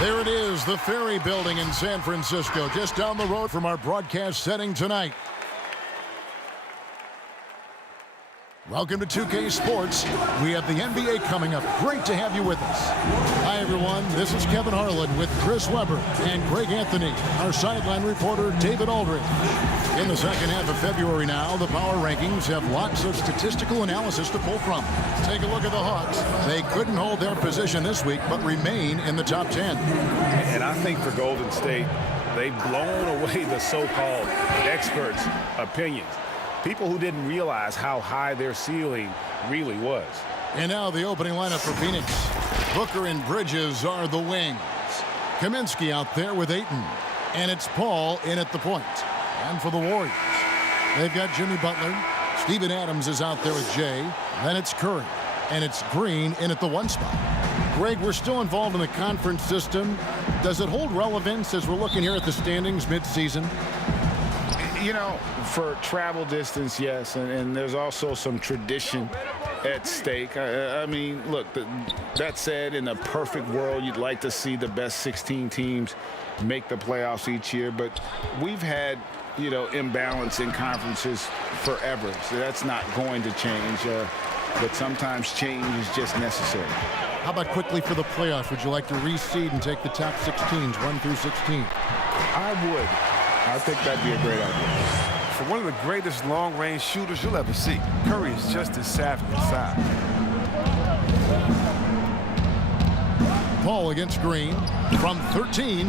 There it is, the Ferry Building in San Francisco, just down the road from our broadcast setting tonight. Welcome to 2K Sports. We have the NBA coming up. Great to have you with us. Hi, everyone. This is Kevin Harlan with Chris Webber and Greg Anthony, our sideline reporter, David Aldridge. In the second half of February now, the power rankings have lots of statistical analysis to pull from. Take a look at the Hawks. They couldn't hold their position this week, but remain in the top 10. And I think for Golden State, they've blown away the so-called experts' opinions. People who didn't realize how high their ceiling really was. And now the opening lineup for Phoenix. Booker and Bridges are the wings. Kaminsky out there with Ayton. And it's Paul in at the point. And for the Warriors, they've got Jimmy Butler. Steven Adams is out there with Jay. Then it's Curry. And it's Green in at the 1 spot. Greg, we're still involved in the conference system. Does it hold relevance as we're looking here at the standings mid-season? You know, for travel distance, yes, and there's also some tradition at stake. I mean, look, that said, in a perfect world, you'd like to see the best 16 teams make the playoffs each year, but we've had, you know, imbalance in conferences forever, so that's not going to change, but sometimes change is just necessary. How about quickly for the playoffs? Would you like to reseed and take the top 16s, 1 through 16? I would. I think that'd be a great idea. For one of the greatest long-range shooters you'll ever see, Curry is just as savvy inside. Paul against Green from 13,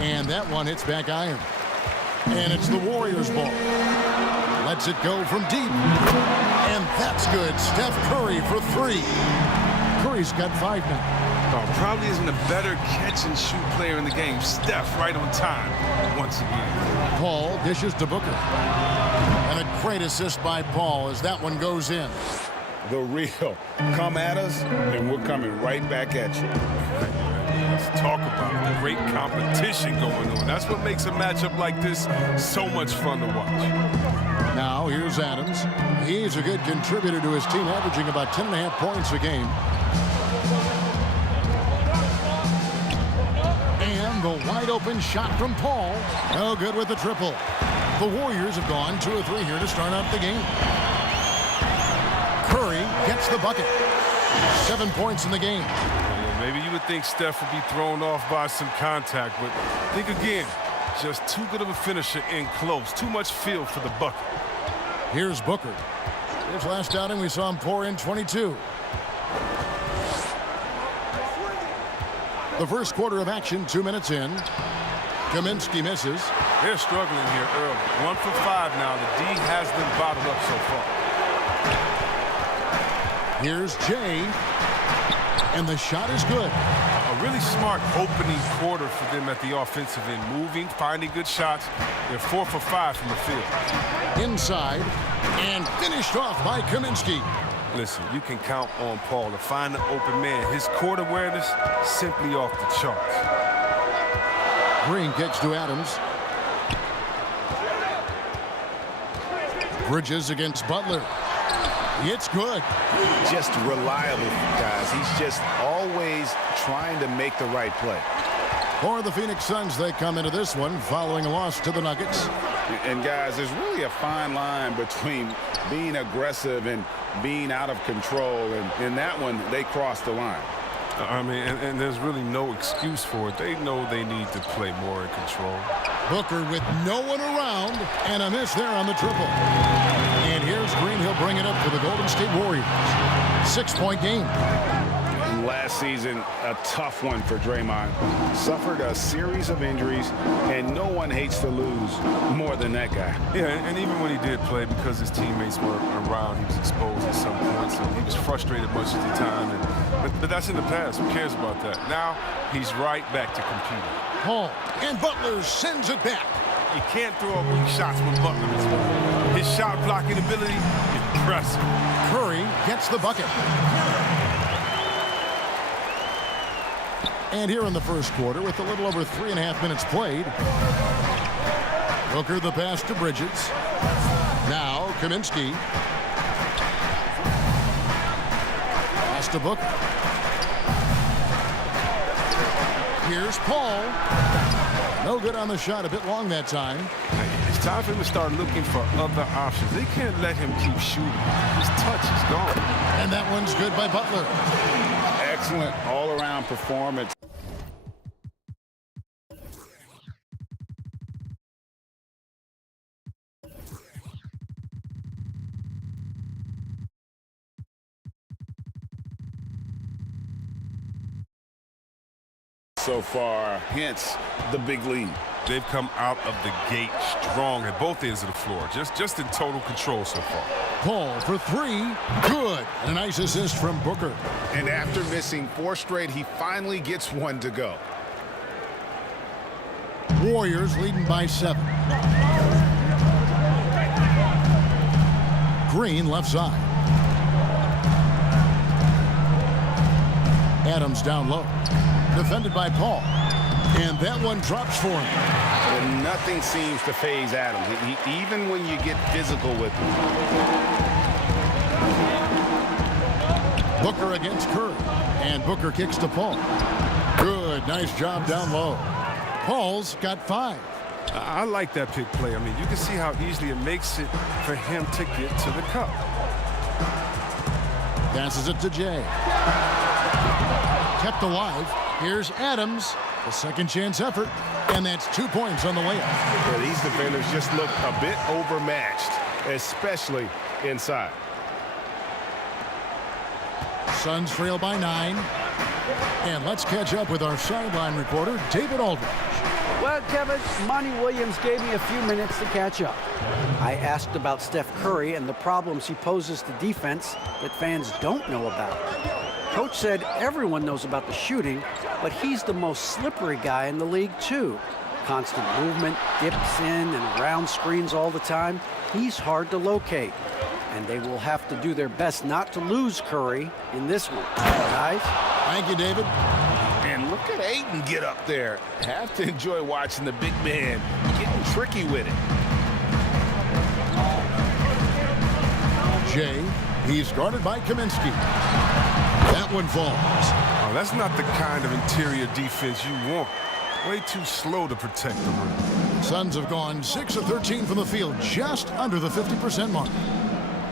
and that one hits back iron. And it's the Warriors' ball. Lets it go from deep. And that's good. Steph Curry for 3. Curry's got 5 now. Probably isn't a better catch-and-shoot player in the game. Steph right on time once again. Paul dishes to Booker. And a great assist by Paul as that one goes in. The real. Come at us, and we're coming right back at you. Let's talk about it. Great competition going on. That's what makes a matchup like this so much fun to watch. Now, here's Adams. He's a good contributor to his team, averaging about 10.5 points a game. The wide-open shot from Paul. No good with the triple. The Warriors have gone 2 or 3 here to start out the game. Curry gets the bucket. 7 points in the game. Maybe you would think Steph would be thrown off by some contact, but think again. Just too good of a finisher in close. Too much feel for the bucket. Here's Booker. His last outing, we saw him pour in 22. The first quarter of action, 2 minutes in. Kaminsky misses. They're struggling here early. 1 for 5 now. The D has them bottled up so far. Here's Jay. And the shot is good. A really smart opening quarter for them at the offensive end. Moving, finding good shots. They're 4 for 5 from the field. Inside. And finished off by Kaminsky. Listen, you can count on Paul to find the open man. His court awareness, simply off the charts. Green kicks to Adams. Bridges against Butler. It's good. Just reliable, guys. He's just always trying to make the right play. For the Phoenix Suns, they come into this one following a loss to the Nuggets. And, guys, there's really a fine line between being aggressive and being out of control. And in that one, they crossed the line. I mean, and there's really no excuse for it. They know they need to play more in control. Booker with no one around, and a miss there on the triple. And here's Green. He'll bring it up for the Golden State Warriors. 6-point game. Last season, a tough one for Draymond. Suffered a series of injuries, and no one hates to lose more than that guy. Yeah, and even when he did play, because his teammates were around, he was exposed at some points, and he was frustrated much of the time. But that's in the past. Who cares about that? Now, he's right back to competing. Paul, and Butler sends it back. You can't throw up weak shots when Butler is playing. His shot blocking ability, impressive. Curry gets the bucket. And here in the first quarter, with a little over 3.5 minutes played, Booker the pass to Bridges. Now Kaminsky. Pass to Booker. Here's Paul. No good on the shot. A bit long that time. It's time for him to start looking for other options. They can't let him keep shooting. His touch is gone. And that one's good by Butler. Excellent all-around performance. So far, hence the big lead. They've come out of the gate strong at both ends of the floor. Just in total control so far. Paul for three. Good. And a nice assist from Booker. And after missing 4 straight, he finally gets one to go. Warriors leading by 7. Green left side. Adams down low. Defended by Paul. And that one drops for him. And nothing seems to faze Adams, even when you get physical with him. Booker against Curry. And Booker kicks to Paul. Good. Nice job down low. Paul's got 5. I like that pick play. I mean, you can see how easily it makes it for him to get to the cup. Passes it to Jay. Kept alive. Here's Adams. A second chance effort. And that's 2 points on the layup. Yeah, these defenders just look a bit overmatched, especially inside. Suns trail by 9. And let's catch up with our sideline reporter, David Aldridge. Well, Kevin, Monty Williams gave me a few minutes to catch up. I asked about Steph Curry and the problems he poses to defense that fans don't know about. Coach said everyone knows about the shooting, but he's the most slippery guy in the league, too. Constant movement, dips in and around screens all the time. He's hard to locate. And they will have to do their best not to lose Curry in this one. Guys? Thank you, David. And look at Ayton get up there. Have to enjoy watching the big man getting tricky with it. Jay, he's guarded by Kaminsky. That one falls. Oh, that's not the kind of interior defense you want. Way too slow to protect the rim. Suns have gone 6 of 13 from the field, just under the 50% mark.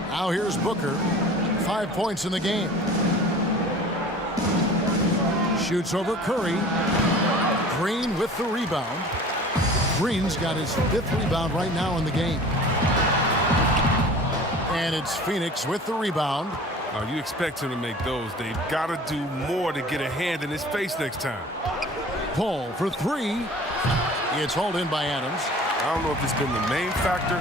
Now here's Booker. 5 points in the game. Shoots over Curry. Green with the rebound. Green's got his 5th rebound right now in the game. And it's Phoenix with the rebound. You expect him to make those. They've got to do more to get a hand in his face next time. Paul for 3. It's hauled in by Adams. I don't know if it's been the main factor.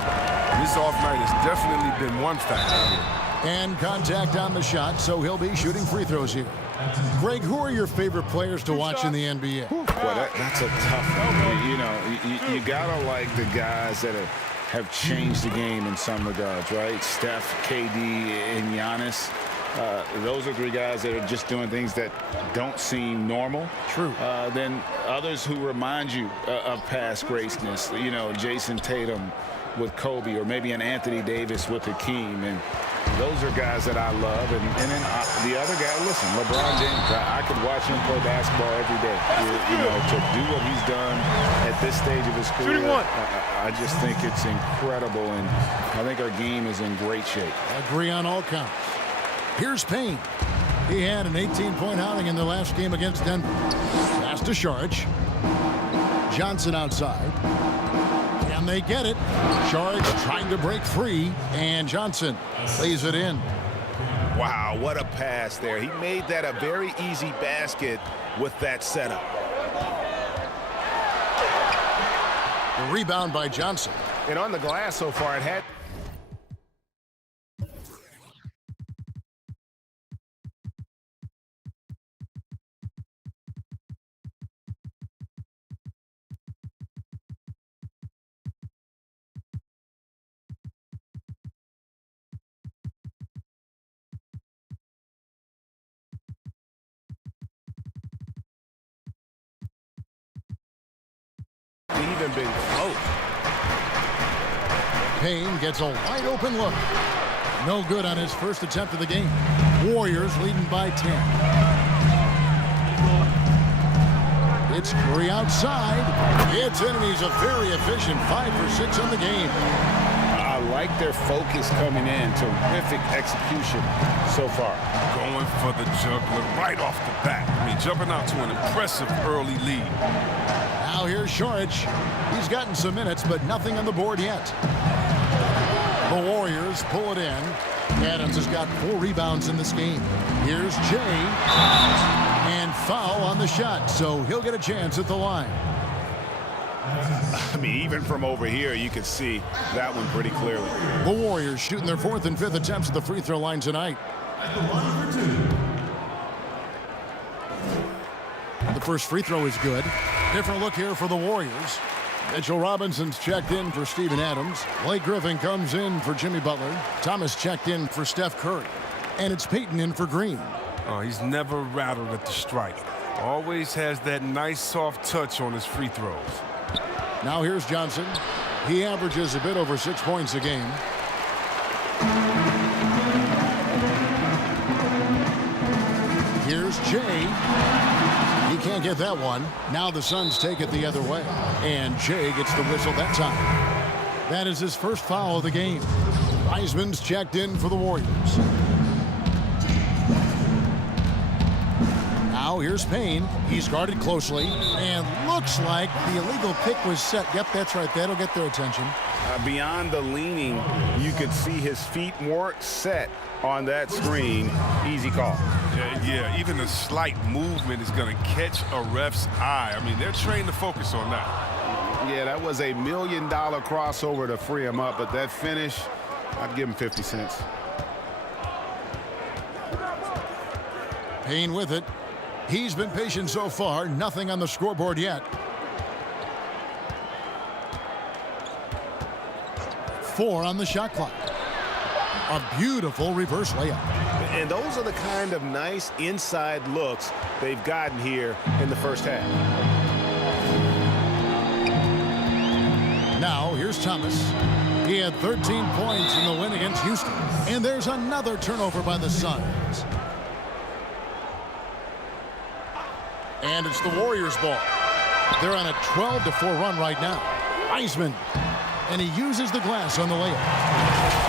This off night has definitely been one factor here. And contact on the shot, so he'll be shooting free throws here. Greg, who are your favorite players to watch in the NBA? Well, that's a tough one. You know, you gotta like the guys that have changed the game in some regards, right? Steph, KD, and Giannis. Those are 3 guys that are just doing things that don't seem normal. True. Then others who remind you of past greatness. You know, Jason Tatum with Kobe, or maybe an Anthony Davis with Hakeem. And those are guys that I love. And then the other guy, listen, LeBron James, I could watch him play basketball every day. You know, to do what he's done at this stage of his career, I just think it's incredible. And I think our game is in great shape. Agree on all counts. Here's Payne. He had an 18-point outing in the last game against Denver. Pass to Saric. Johnson outside. Can they get it? Saric trying to break free, and Johnson lays it in. Wow, what a pass there. He made that a very easy basket with that setup. The rebound by Johnson. And on the glass so far, it had... even been close. Payne gets a wide open look. No good on his first attempt of the game. Warriors leading by 10. It's Curry outside. It's in, and he's a very efficient 5 for 6 on the game. I like their focus coming in. Terrific execution so far. Going for the juggler right off the bat. I mean, jumping out to an impressive early lead. Now here's Saric. He's gotten some minutes, but nothing on the board yet. The Warriors pull it in. Adams has got 4 rebounds in this game. Here's Jay. And foul on the shot, so he'll get a chance at the line. I mean, even from over here, you can see that one pretty clearly. The Warriors shooting their 4th and 5th attempts at the free throw line tonight. The first free throw is good. Different look here for the Warriors. Mitchell Robinson's checked in for Steven Adams. Blake Griffin comes in for Jimmy Butler. Thomas checked in for Steph Curry. And it's Payton in for Green. Oh, he's never rattled at the strike. Always has that nice soft touch on his free throws. Now here's Johnson. He averages a bit over 6 points a game. Here's Jay. He can't get that one. Now the Suns take it the other way. And Jay gets the whistle that time. That is his first foul of the game. Wiseman's checked in for the Warriors. Now here's Payne. He's guarded closely. And looks like the illegal pick was set. Yep, that's right. That'll get their attention. Beyond the leaning, you could see his feet weren't set on that screen. Easy call. Yeah, even a slight movement is going to catch a ref's eye. I mean, they're trained to focus on that. Yeah, that was a $1 million crossover to free him up, but that finish, I'd give him 50 cents. Payne with it. He's been patient so far. Nothing on the scoreboard yet. 4 on the shot clock. A beautiful reverse layup. And those are the kind of nice inside looks they've gotten here in the first half. Now here's Thomas. He had 13 points in the win against Houston. And there's another turnover by the Suns. And it's the Warriors' ball. They're on a 12-4 run right now. Wiseman. And he uses the glass on the layup.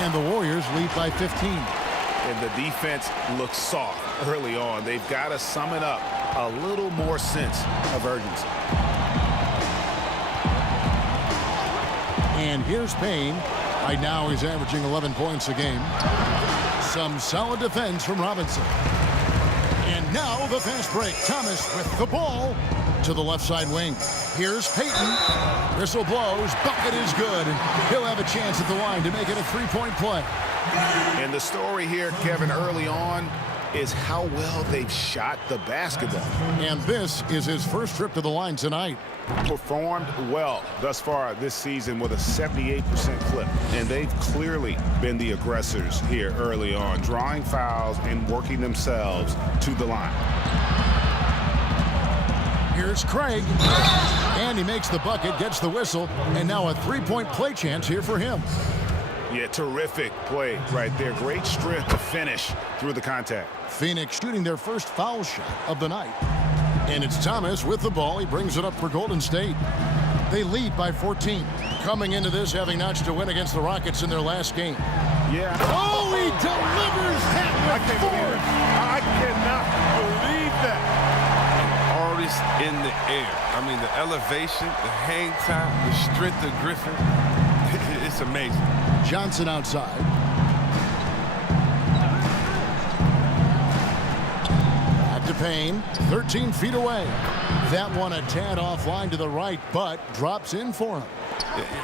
And the Warriors lead by 15. And the defense looks soft early on. They've got to sum it up. A little more sense of urgency. And here's Payne. Right now he's averaging 11 points a game. Some solid defense from Robinson. And now the fast break. Thomas with the ball to the left side wing. Here's Payton. Whistle blows. Bucket is good. And he'll have a chance at the line to make it a 3-point play. And the story here, Kevin, early on is how well they've shot the basketball. And this is his first trip to the line tonight. Performed well thus far this season with a 78% clip. And they've clearly been the aggressors here early on, drawing fouls and working themselves to the line. Here's Craig. And he makes the bucket, gets the whistle, and now a 3-point play chance here for him. Yeah, terrific play right there. Great strength to finish through the contact. Phoenix shooting their first foul shot of the night. And it's Thomas with the ball. He brings it up for Golden State. They lead by 14. Coming into this having notched a win against the Rockets in their last game. Yeah. Oh, he delivers that with force. I cannot believe that. Artist in the air. I mean, the elevation, the hang time, the strength of Griffin. It's amazing. Johnson outside. Back to Payne, 13 feet away. That one a tad offline to the right, but drops in for him.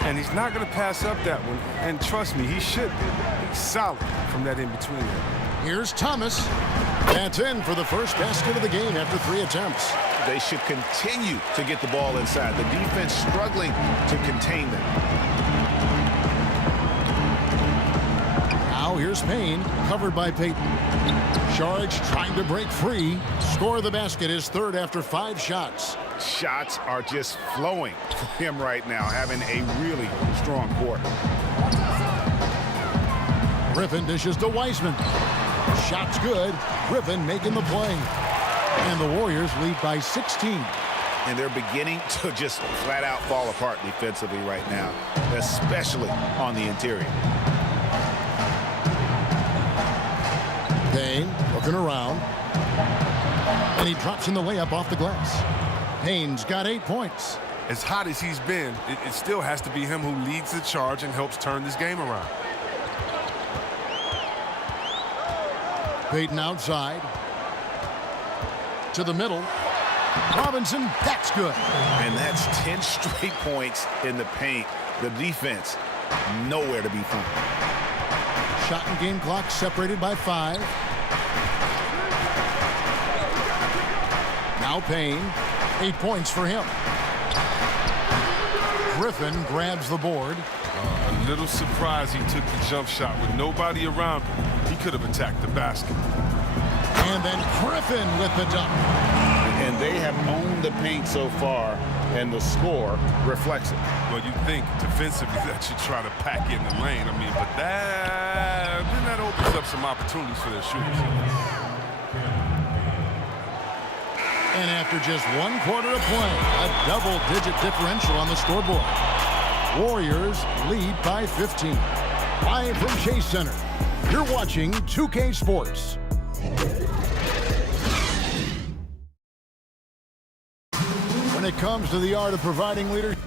And he's not going to pass up that one. And trust me, he should be. He's solid from that in-between there. Here's Thomas. That's in for the first basket of the game after 3 attempts. They should continue to get the ball inside. The defense struggling to contain them. Now here's Payne, covered by Payton. Saric trying to break free. Score the basket, his third after 5 shots. Shots are just flowing for him right now, having a really strong quarter. Griffin dishes to Wiseman. Shot's good. Griffin making the play. And the Warriors lead by 16. And they're beginning to just flat out fall apart defensively right now, especially on the interior. Payne looking around. And he drops in the layup off the glass. Payne's got 8 points. As hot as he's been, it still has to be him who leads the charge and helps turn this game around. Payton outside. To the middle. Robinson, that's good. And that's 10 straight points in the paint. The defense, nowhere to be found. Shot and game clock separated by 5. Now Payne, 8 points for him. Griffin grabs the board. A little surprised he took the jump shot with nobody around him. He could have attacked the basket. And then Griffin with the dunk. And they have owned the paint so far, and the score reflects it. Well, you think defensively that you try to pack in the lane. I mean, but then that opens up some opportunities for their shooters. And after just 1 quarter of play, a double-digit differential on the scoreboard. Warriors lead by 15. Live from Chase Center, you're watching 2K Sports. When it comes to the art of providing leadership,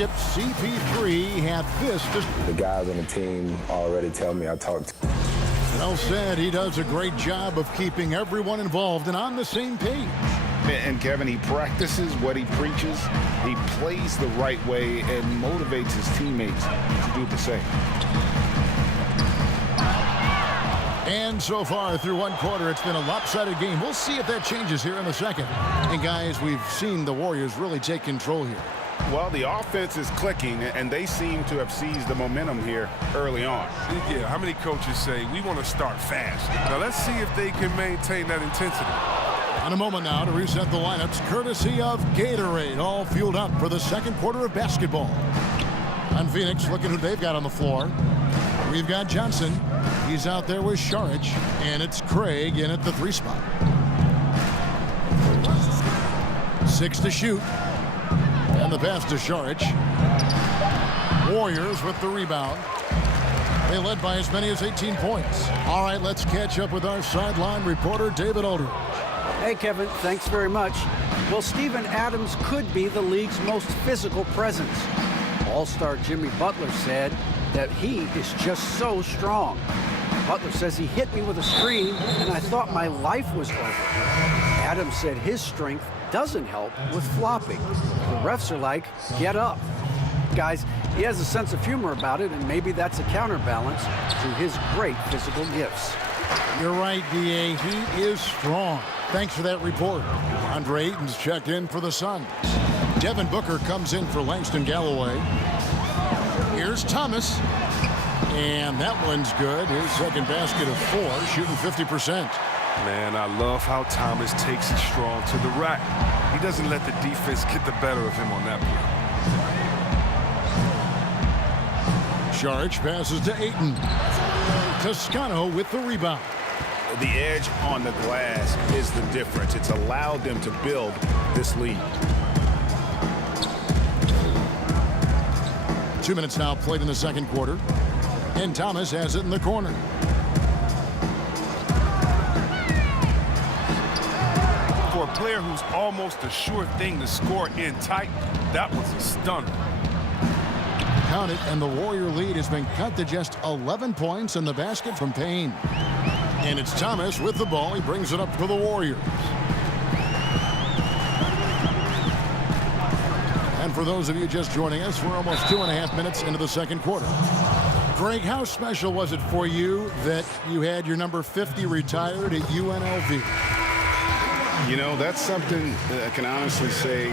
CP3 had this. The guys on the team already tell me I talk to. Well said, he does a great job of keeping everyone involved and on the same page. And Kevin, he practices what he preaches. He plays the right way and motivates his teammates to do the same. And so far through 1 quarter, it's been a lopsided game. We'll see if that changes here in the second. And guys, we've seen the Warriors really take control here. Well, the offense is clicking, and they seem to have seized the momentum here early on. Yeah, how many coaches say, we want to start fast? Now, let's see if they can maintain that intensity. On a moment now to reset the lineups, courtesy of Gatorade, all fueled up for the second quarter of basketball. On Phoenix, looking who they've got on the floor. We've got Johnson. He's out there with Saric, and it's Craig in at the 3 spot. 6 to shoot. And the pass to Saric. Warriors with the rebound. They led by as many as 18 points. All right, let's catch up with our sideline reporter, David Aldridge. Hey, Kevin, thanks very much. Well, Steven Adams could be the league's most physical presence. All-star Jimmy Butler said that he is just so strong. Butler says he hit me with a screen, and I thought my life was over. Adams said his strength doesn't help with flopping. The refs are like, get up. Guys, he has a sense of humor about it, and maybe that's a counterbalance to his great physical gifts. You're right, D.A. He is strong. Thanks for that report. Andre Ayton's checked in for the Suns. Devin Booker comes in for Langston Galloway. Here's Thomas. And that one's good. His second basket of 4, shooting 50%. Man, I love how Thomas takes it strong to the rack. He doesn't let the defense get the better of him on that play. Saric passes to Ayton. Toscano with the rebound. The edge on the glass is the difference. It's allowed them to build this lead. 2 minutes now played in the second quarter. And Thomas has it in the corner. For a player who's almost a sure thing to score in tight, that was a stunner. Count it, and the Warrior lead has been cut to just 11 points in the basket from Payne. And it's Thomas with the ball. He brings it up for the Warriors. And for those of you just joining us, we're almost 2.5 minutes into the second quarter. Greg, how special was it for you that you had your number 50 retired at UNLV? You know, that's something I can honestly say.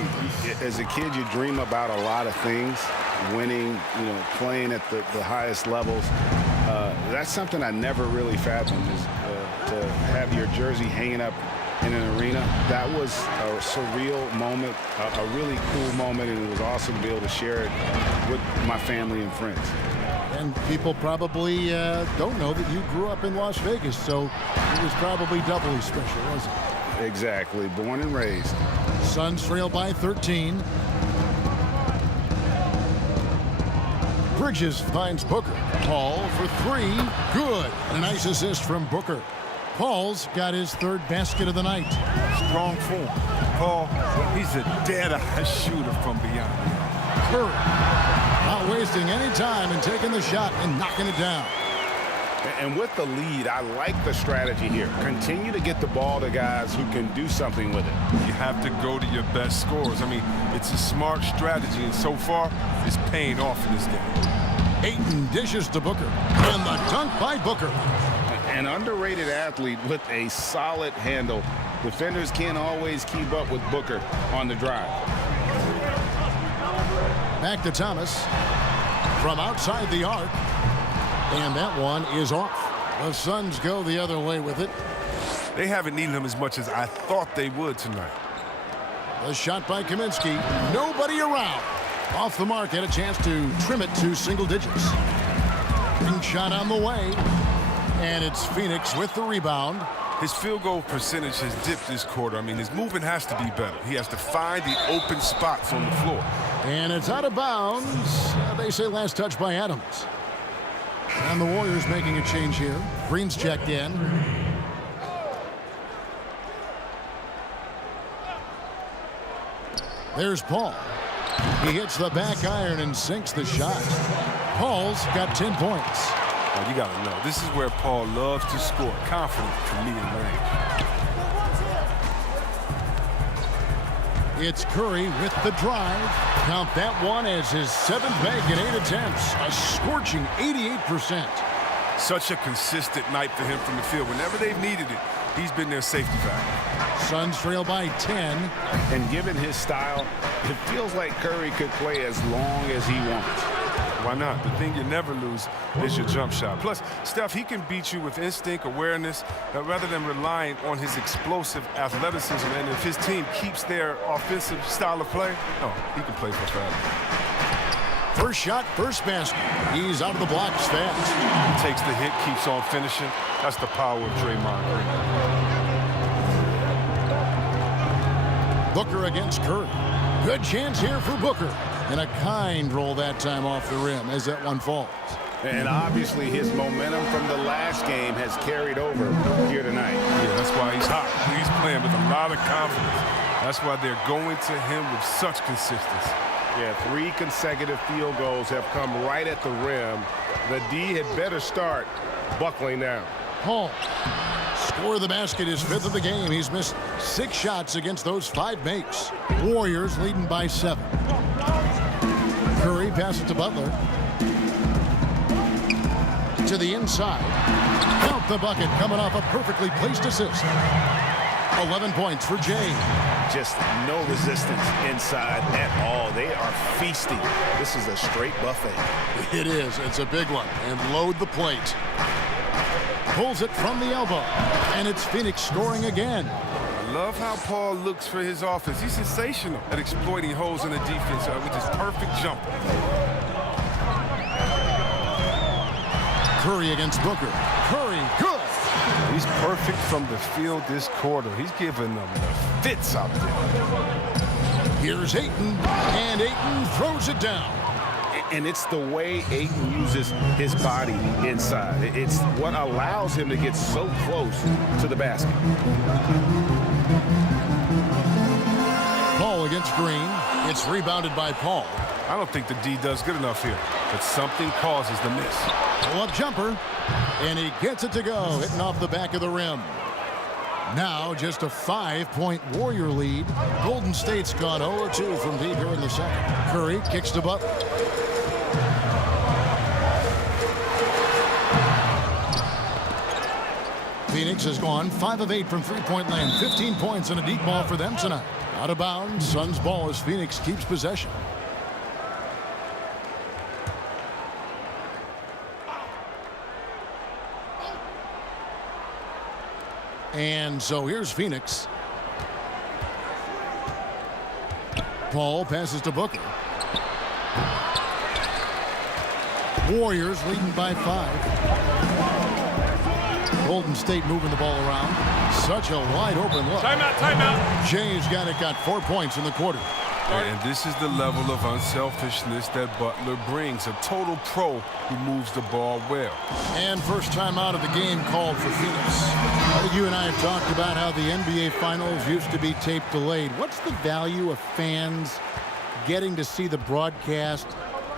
As a kid, you dream about a lot of things. winning, playing at the highest levels. That's something I never really fathomed, is to have your jersey hanging up in an arena. That was a surreal moment, a really cool moment, and it was awesome to be able to share it with my family and friends. And people probably don't know that you grew up in Las Vegas, so it was probably doubly special, wasn't it? Exactly. Born and raised. Suns trail by 13. Bridges finds Booker. Paul for three. Good. And a nice assist from Booker. Paul's got his third basket of the night. Strong form. Paul, he's a dead-eye shooter from beyond. Curry not wasting any time and taking the shot and knocking it down. And with the lead, I like the strategy here. Continue to get the ball to guys who can do something with it. You have to go to your best scorers. I mean, it's a smart strategy, and so far, it's paying off in this game. Ayton dishes to Booker. And the dunk by Booker. An underrated athlete with a solid handle. Defenders can't always keep up with Booker on the drive. Back to Thomas from outside the arc. And that one is off. The Suns go the other way with it. They haven't needed him as much as I thought they would tonight. The shot by Kaminsky. Nobody around. Off the mark, had a chance to trim it to single digits. Ring shot on the way. And it's Phoenix with the rebound. His field goal percentage has dipped this quarter. I mean, his movement has to be better. He has to find the open spots on the floor. And it's out of bounds. They say last touch by Adams. And the Warriors making a change here. Green's checked in. There's Paul. He hits the back iron and sinks the shot. Paul's got 10 points. Now, you got to know, this is where Paul loves to score. Confident from medium range. It's Curry with the drive. Count that one as his seventh make in 8 attempts. A scorching 88%. Such a consistent night for him from the field. Whenever they've needed it, he's been their safety valve. Suns trail by 10. And given his style, it feels like Curry could play as long as he wants. Why not? The thing you never lose is your jump shot. Plus, Steph, he can beat you with instinct, awareness, rather than relying on his explosive athleticism. And if his team keeps their offensive style of play, he can play for forever. First shot, first basket. He's out of the blocks fast. He takes the hit, keeps on finishing. That's the power of Draymond Green. Booker against Curry. Good chance here for Booker. And a kind roll that time off the rim as that one falls. And obviously his momentum from the last game has carried over here tonight. Yeah, that's why he's hot. He's playing with a lot of confidence. That's why they're going to him with such consistency. Yeah, 3 consecutive field goals have come right at the rim. The D had better start buckling down. Paul. Score of the basket, his 5th of the game. He's missed 6 shots against those 5 makes. Warriors leading by 7. Curry passes to Butler. To the inside. Count the bucket coming off a perfectly placed assist. 11 points for Jay. Just no resistance inside at all. They are feasting. This is a straight buffet. It is. It's a big one. And load the plate. Pulls it from the elbow. And it's Phoenix scoring again. I love how Paul looks for his offense. He's sensational at exploiting holes in the defense with his perfect jump. Curry against Booker. Curry, good. He's perfect from the field this quarter. He's giving them the fits out there. Here's Ayton, and Ayton throws it down. And it's the way Ayton uses his body inside. It's what allows him to get so close to the basket. Paul against Green. It's rebounded by Paul. I don't think the D does good enough here, but something causes the miss. Pull-up jumper, and he gets it to go, hitting off the back of the rim. Now just a 5-point Warrior lead. Golden State's gone 0-2 from deep here in the second. Curry kicks to Butler. Phoenix has gone 5 of 8 from three-point land. 15 points and a deep ball for them tonight. Out of bounds. Suns ball as Phoenix keeps possession. And so here's Phoenix. Paul passes to Booker. Warriors leading by 5. Golden State moving the ball around. Such a wide open look. Timeout, timeout. Jay's got 4 points in the quarter. And this is the level of unselfishness that Butler brings. A total pro who moves the ball well. And first time out of the game called for Phoenix. I think you and I have talked about how the NBA Finals used to be tape delayed. What's the value of fans getting to see the broadcast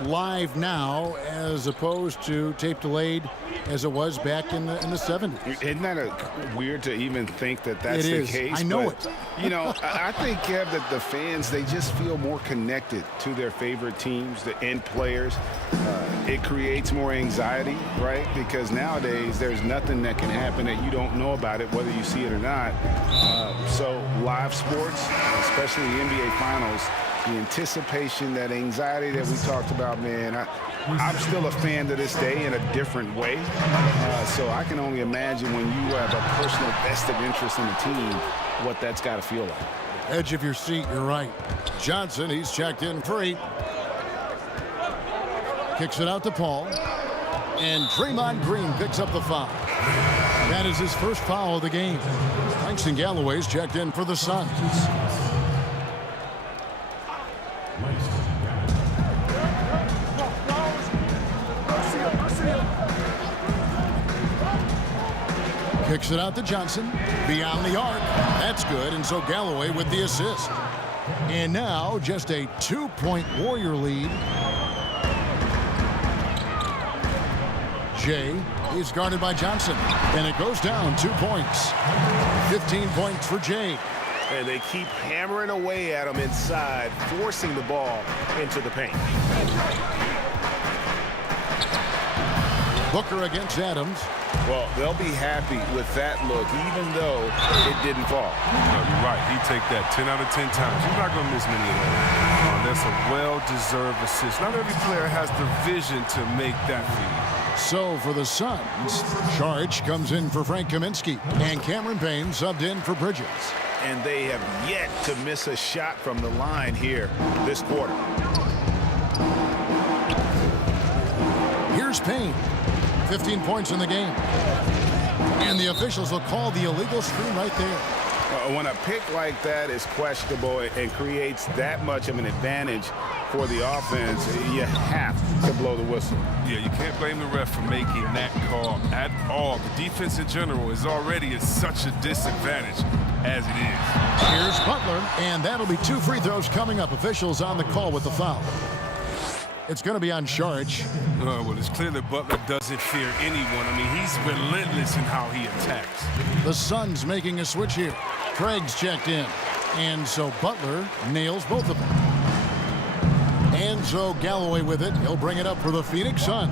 live now as opposed to tape delayed as it was back in the 70s? Isn't that weird to even think that that's the case? I know it. You know, I think, Kev, that the fans, they just feel more connected to their favorite teams, the end players. It creates more anxiety, right? Because nowadays there's nothing that can happen that you don't know about it, whether you see it or not. So live sports, especially the NBA Finals, the anticipation, that anxiety that we talked about, man, I'm still a fan to this day in a different way. So I can only imagine when you have a personal vested interest in the team, what that's got to feel like. Edge of your seat, you're right. Johnson, he's checked in for 8. Kicks it out to Paul. And Draymond Green picks up the foul. That is his first foul of the game. Langston Galloway's checked in for the Suns. Kicks it out to Johnson. Beyond the arc. That's good. And so Galloway with the assist. And now just a 2-point Warrior lead. Jay is guarded by Johnson. And it goes down 2 points. 15 points for Jay. And they keep hammering away at him inside, forcing the ball into the paint. Booker against Adams. Well, they'll be happy with that look, even though it didn't fall. No, you're right. He take that 10 out of 10 times. He's not going to miss many of those. That's a well-deserved assist. Not every player has the vision to make that feed. So for the Suns, Charge comes in for Frank Kaminsky, and Cameron Payne subbed in for Bridges. And they have yet to miss a shot from the line here this quarter. Here's Payne. 15 points in the game. And the officials will call the illegal screen right there. When a pick like that is questionable and creates that much of an advantage for the offense, you have to blow the whistle. Yeah, you can't blame the ref for making that call at all. The defense in general is already at such a disadvantage as it is. Here's Butler, and that'll be 2 free throws coming up. Officials on the call with the foul. It's going to be on Charge. Well, it's clear that Butler doesn't fear anyone. I mean, he's relentless in how he attacks. The Suns making a switch here. Craig's checked in. And so Butler nails both of them. And so Galloway with it. He'll bring it up for the Phoenix Suns.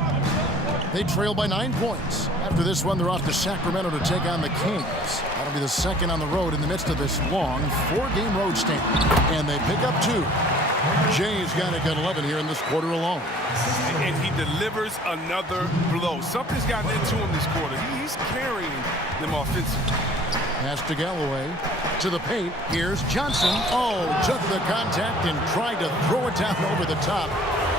They trail by 9 points. After this one, they're off to Sacramento to take on the Kings. That'll be the second on the road in the midst of this long 4-game road stand. And they pick up 2. Jay's got 11 here in this quarter alone. And he delivers another blow. Something's gotten into him this quarter. He's carrying them offensively. Pass to Galloway. To the paint. Here's Johnson. Oh, took the contact and tried to throw it down over the top.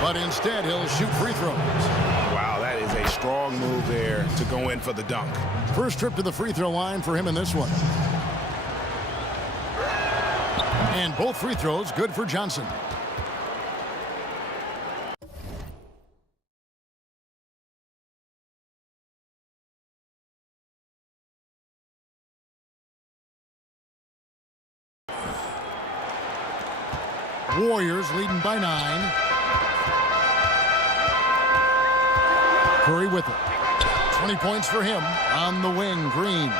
But instead, he'll shoot free throws. Wow, that is a strong move there to go in for the dunk. First trip to the free throw line for him in this one. And both free throws good for Johnson. Warriors leading by 9. Curry with it. 20 points for him on the wing. Green.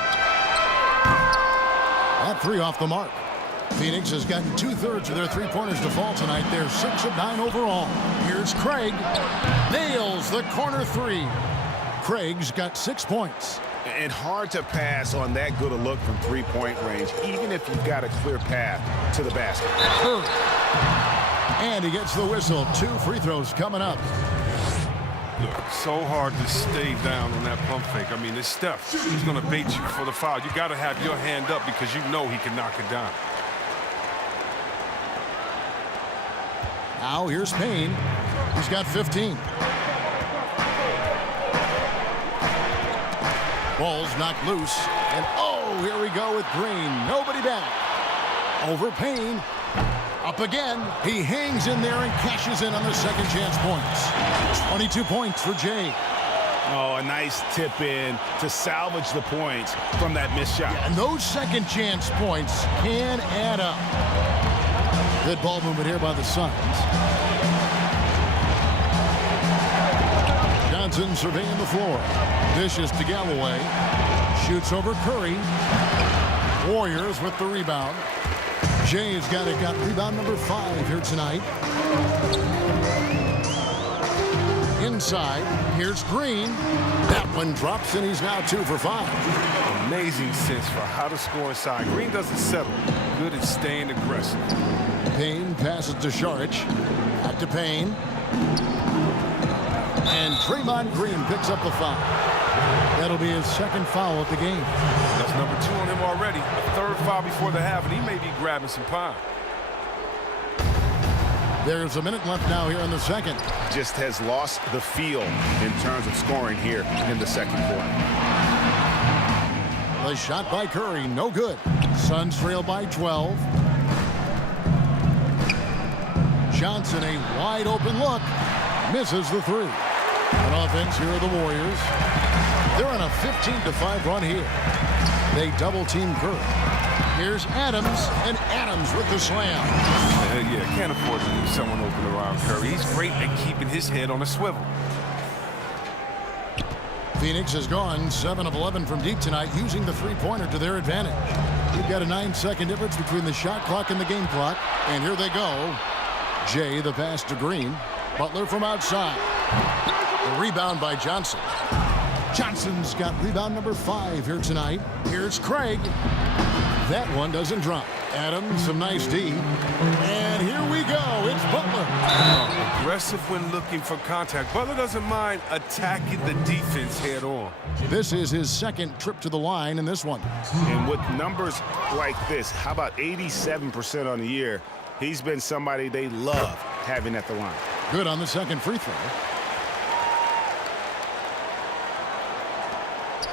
That 3 off the mark. Phoenix has gotten 2/3 of their 3-pointers to fall tonight. They're 6 of 9 overall. Here's Craig. Nails the corner 3. Craig's got 6 points. And hard to pass on that good a look from 3-point range, even if you've got a clear path to the basket. And he gets the whistle. 2 free throws coming up. Look, so hard to stay down on that pump fake. I mean, it's Steph. He's going to bait you for the foul. You got to have your hand up because you know he can knock it down. Now here's Payne. He's got 15. Ball's knocked loose. And oh, here we go with Green. Nobody back. Over Payne. Up again. He hangs in there and cashes in on the second chance points. 22 points for Jay. Oh, a nice tip in to salvage the points from that missed shot. Yeah, and those second chance points can add up. Good ball movement here by the Suns. Johnson surveying the floor. Dishes to Galloway. Shoots over Curry. Warriors with the rebound. Jay's got rebound number 5 here tonight. Inside, here's Green. That one drops, and he's now 2 for 5. Amazing sense for how to score inside. Green doesn't settle. Good at staying aggressive. Payne passes to Saric. Back to Payne. And Draymond Green picks up the foul. That'll be his second foul of the game. That's number 2 on him already. A third foul before the half, and he may be grabbing some pine. There's a minute left now here in the second. Just has lost the feel in terms of scoring here in the second quarter. The shot by Curry, no good. Suns trail by 12. Johnson, a wide open look. Misses the 3. On offense, here are the Warriors. They're on a 15-5 run here. They double-team Curry. Here's Adams, and Adams with the slam. Yeah, can't afford to leave someone open around Curry. He's great at keeping his head on a swivel. Phoenix has gone 7 of 11 from deep tonight, using the three-pointer to their advantage. We've got a 9-second difference between the shot clock and the game clock. And here they go. Jay, the pass to Green. Butler from outside. The rebound by Johnson. Johnson's got rebound number 5 here tonight. Here's Craig. That one doesn't drop. Adams, some nice D. And here we go. It's Butler. Aggressive when looking for contact. Butler doesn't mind attacking the defense head on. This is his second trip to the line in this one. And with numbers like this, how about 87% on the year? He's been somebody they love having at the line. Good on the second free throw.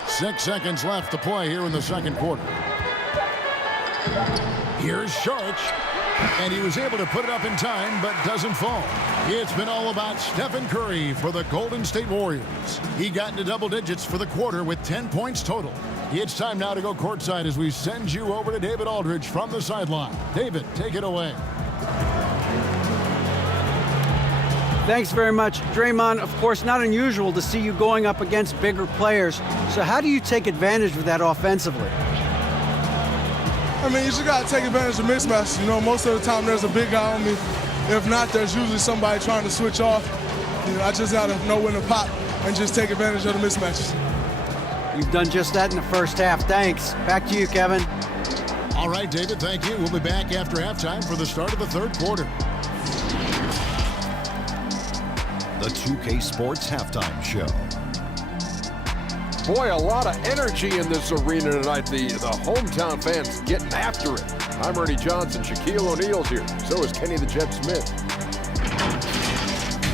6 seconds left to play here in the second quarter. Here's Saric, and he was able to put it up in time, but doesn't fall. It's been all about Stephen Curry for the Golden State Warriors. He got into double digits for the quarter with 10 points total. It's time now to go courtside as we send you over to David Aldridge from the sideline. David, take it away. Thanks very much. Draymond, of course, not unusual to see you going up against bigger players. So how do you take advantage of that offensively? I mean, you just got to take advantage of mismatches. You know, most of the time there's a big guy on me. If not, there's usually somebody trying to switch off. You know, I just got to know when to pop and just take advantage of the mismatches. You've done just that in the first half. Thanks. Back to you, Kevin. All right, David, thank you. We'll be back after halftime for the start of the third quarter. The 2K Sports Halftime Show. Boy, a lot of energy in this arena tonight. The hometown fans getting after it. I'm Ernie Johnson. Shaquille O'Neal's here. So is Kenny the Jet Smith.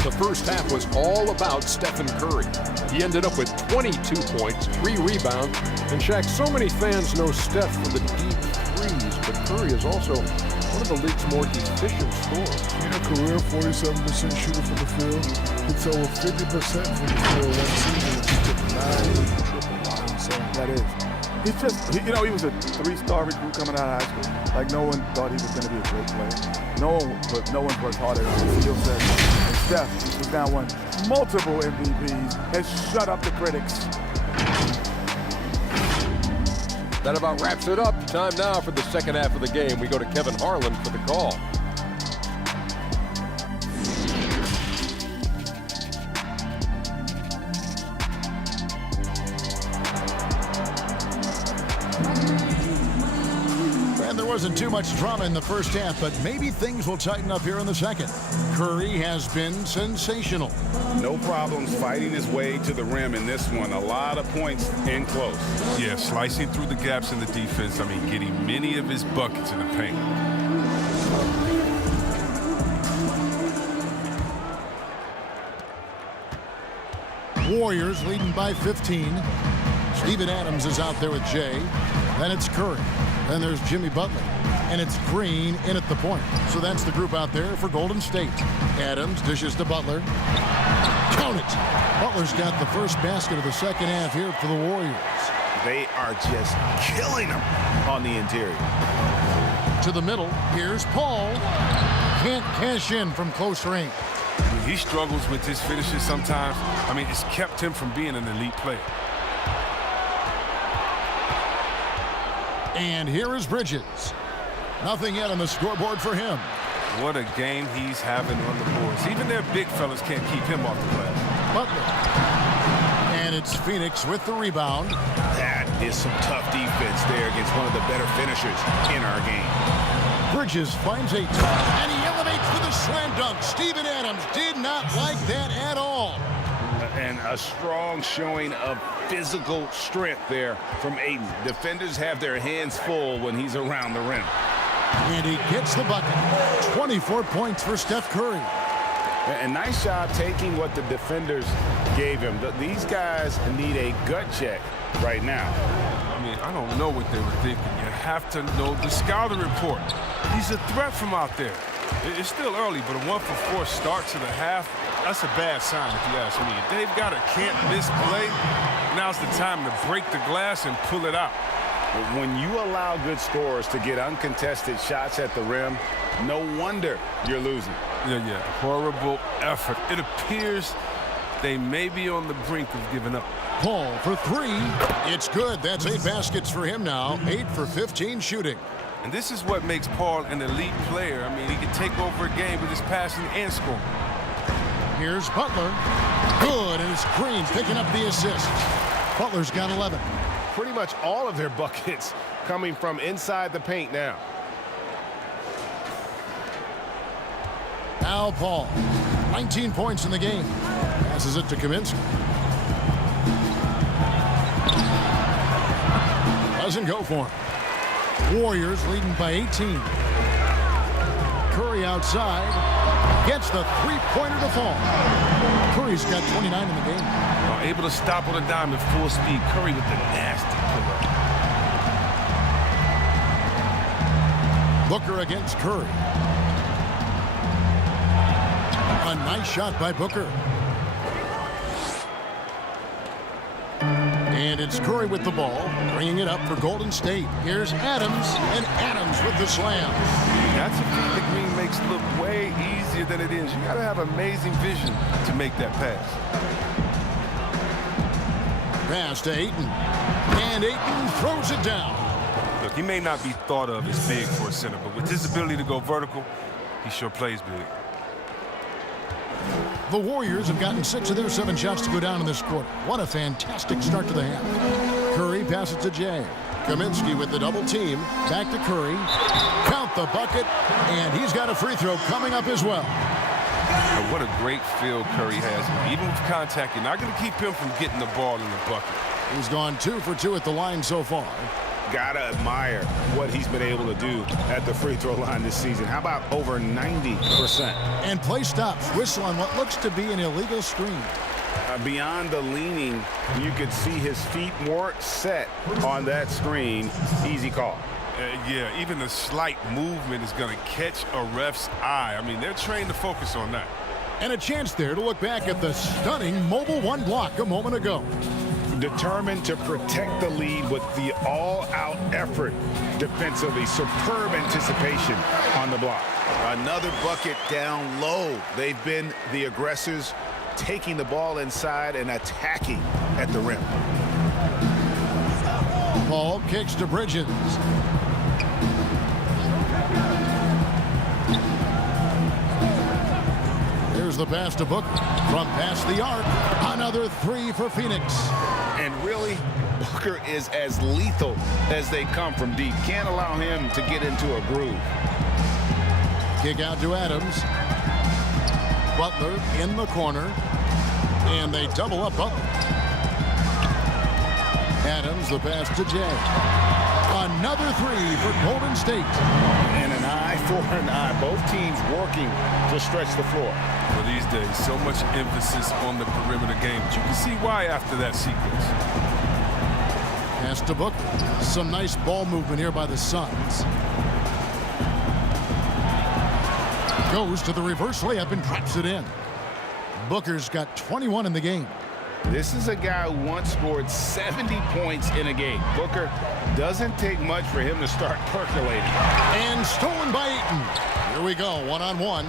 The first half was all about Stephen Curry. He ended up with 22 points, 3 rebounds. And Shaq, so many fans know Steph for the deep threes, but Curry is also one of the league's more efficient scorers. In a career, 47% shooter from the field. It's over 50% from the field one season. It's just 9 triple line. So that is. He's just, you know, he was a 3-star recruit coming out of high school. Like, no one thought he was going to be a great player. No one worked harder on the skill set. And Steph, who's now won multiple MVPs, has shut up the critics. That about wraps it up. Time now for the second half of the game. We go to Kevin Harlan for the call. And there was wasn't too much drama in the first half, but maybe things will tighten up here in the second. Curry has been sensational. No problems fighting his way to the rim in this one. A lot of points in close. Yeah, slicing through the gaps in the defense. I mean, getting many of his buckets in the paint. Warriors leading by 15. Steven Adams is out there with Jay. Then it's Curry. Then there's Jimmy Butler. And it's Green in at the point. So that's the group out there for Golden State. Adams dishes to Butler. Count it. Butler's got the first basket of the second half here for the Warriors. They are just killing them on the interior. To the middle. Here's Paul. Can't cash in from close range. He struggles with his finishes sometimes. I mean, it's kept him from being an elite player. And here is Bridges. Nothing yet on the scoreboard for him. What a game he's having on the boards. Even their big fellas can't keep him off the glass. Butler. And it's Phoenix with the rebound. That is some tough defense there against one of the better finishers in our game. Bridges finds 8. And he elevates for the slam dunk. Steven Adams did not like that at all. And a strong showing of physical strength there from Ayton. Defenders have their hands full when he's around the rim. And he gets the bucket. 24 points for Steph Curry. And nice job taking what the defenders gave him. These guys need a gut check right now. I mean, I don't know what they were thinking. You have to know the scouting report. He's a threat from out there. It's still early, but a 1-for-4 start to the half, that's a bad sign if you ask me. If they've got a can't-miss play, now's the time to break the glass and pull it out. When you allow good scorers to get uncontested shots at the rim, no wonder you're losing. Yeah. Horrible effort. It appears they may be on the brink of giving up. Paul for 3. It's good. That's 8 baskets for him now. 8 for 15 shooting. And this is what makes Paul an elite player. I mean, he can take over a game with his passing and scoring. Here's Butler. Good, and it's Green picking up the assist. Butler's got 11. Pretty much all of their buckets coming from inside the paint now. Now Paul, 19 points in the game. Passes it to Kaminsky. Doesn't go for him. Warriors leading by 18. Curry outside. Gets the three-pointer to fall. Curry's got 29 in the game. Able to stop on a dime at full speed. Curry with the nasty pull-up. Booker against Curry. A nice shot by Booker. And it's Curry with the ball, bringing it up for Golden State. Here's Adams, and Adams with the slam. That's a feat that Green makes look way easier than it is. You got to have amazing vision to make that pass. Pass to Ayton. And Ayton throws it down. Look, he may not be thought of as big for a center, but with his ability to go vertical, he sure plays big. The Warriors have gotten 6 of their 7 shots to go down in this quarter. What a fantastic start to the half. Curry passes to Jay. Kaminsky with the double team. Back to Curry. Count the bucket. And he's got a free throw coming up as well. And what a great feel Curry has. Even with contact, you're not going to keep him from getting the ball in the bucket. He's gone 2 for 2 at the line so far. Gotta admire what he's been able to do at the free throw line this season. How about over 90%? And play stops. Whistle on what looks to be an illegal screen. Beyond the leaning, you could see his feet more set on that screen. Easy call. Yeah, even a slight movement is going to catch a ref's eye. I mean, they're trained to focus on that. And a chance there to look back at the stunning Mobile 1 block a moment ago. Determined to protect the lead with the all-out effort defensively. Superb anticipation on the block. Another bucket down low. They've been the aggressors, taking the ball inside and attacking at the rim. Paul kicks to Bridges. The pass to Booker from past the arc. Another 3 for Phoenix. And really defensively, Booker is as lethal as they come from deep. Can't allow him to get into a groove. Kick out to Adams. Butler in the corner. And they double up Butler. Adams, the pass to Jay. Another three for Golden State. And an eye for an eye. Both teams working to stretch the floor. Well, these days, so much emphasis on the perimeter game. But you can see why after that sequence. Pass to Booker. Some nice ball movement here by the Suns. Goes to the reverse layup and drops it in. Booker's got 21 in the game. This is a guy who once scored 70 points in a game. Booker doesn't take much for him to start percolating. And stolen by Ayton. Here we go, one-on-one.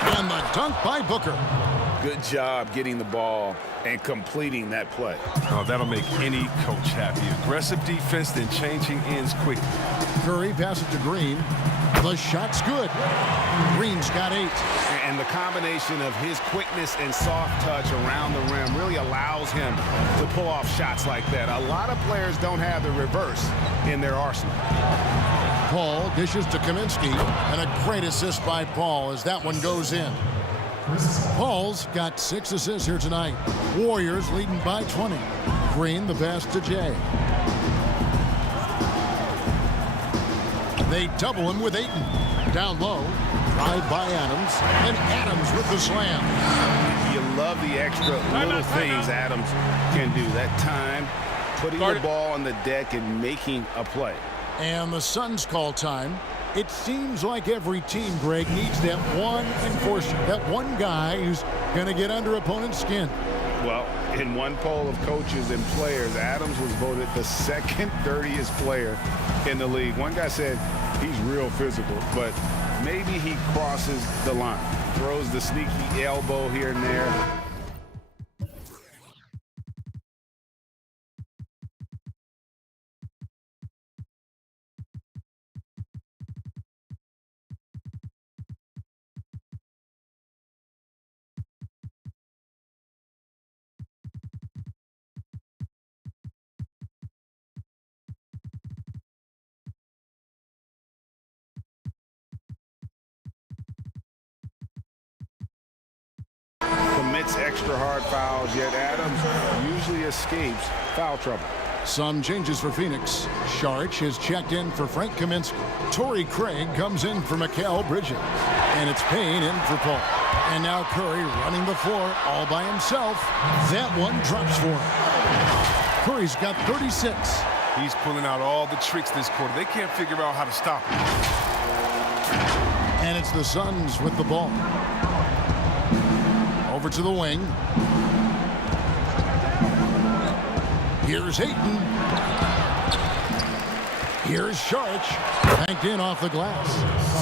And the dunk by Booker. Good job getting the ball and completing that play. Oh, that'll make any coach happy. Aggressive defense, then changing ends quick. Curry passes to Green. The shot's good. Green's got 8. And the combination of his quickness and soft touch around the rim really allows him to pull off shots like that. A lot of players don't have the reverse in their arsenal. Paul dishes to Kaminsky, and a great assist by Paul as that one goes in. Paul's got 6 assists here tonight. Warriors leading by 20. Green, the pass to Jay. They double him with Ayton. Down low, drive by Adams, and Adams with the slam. You love the extra little things Adams can do. That time, putting the ball on the deck and making a play. And the Suns call time. It seems like every team, Greg, needs that one enforcer, that one guy who's going to get under opponent's skin. Well, in one poll of coaches and players, Adams was voted the second dirtiest player in the league. One guy said he's real physical, but maybe he crosses the line. Throws the sneaky elbow here and there. Commits extra hard fouls, yet Adams usually escapes foul trouble. Some changes for Phoenix. Saric is checked in for Frank Kaminsky. Torrey Craig comes in for Mikal Bridges. And it's Payne in for Paul. And now Curry running the floor all by himself. That one drops for him. Curry's got 36. He's pulling out all the tricks this quarter. They can't figure out how to stop him. And it's the Suns with the ball. Over to the wing. Here's Ayton. Here's Saric. Banked in off the glass.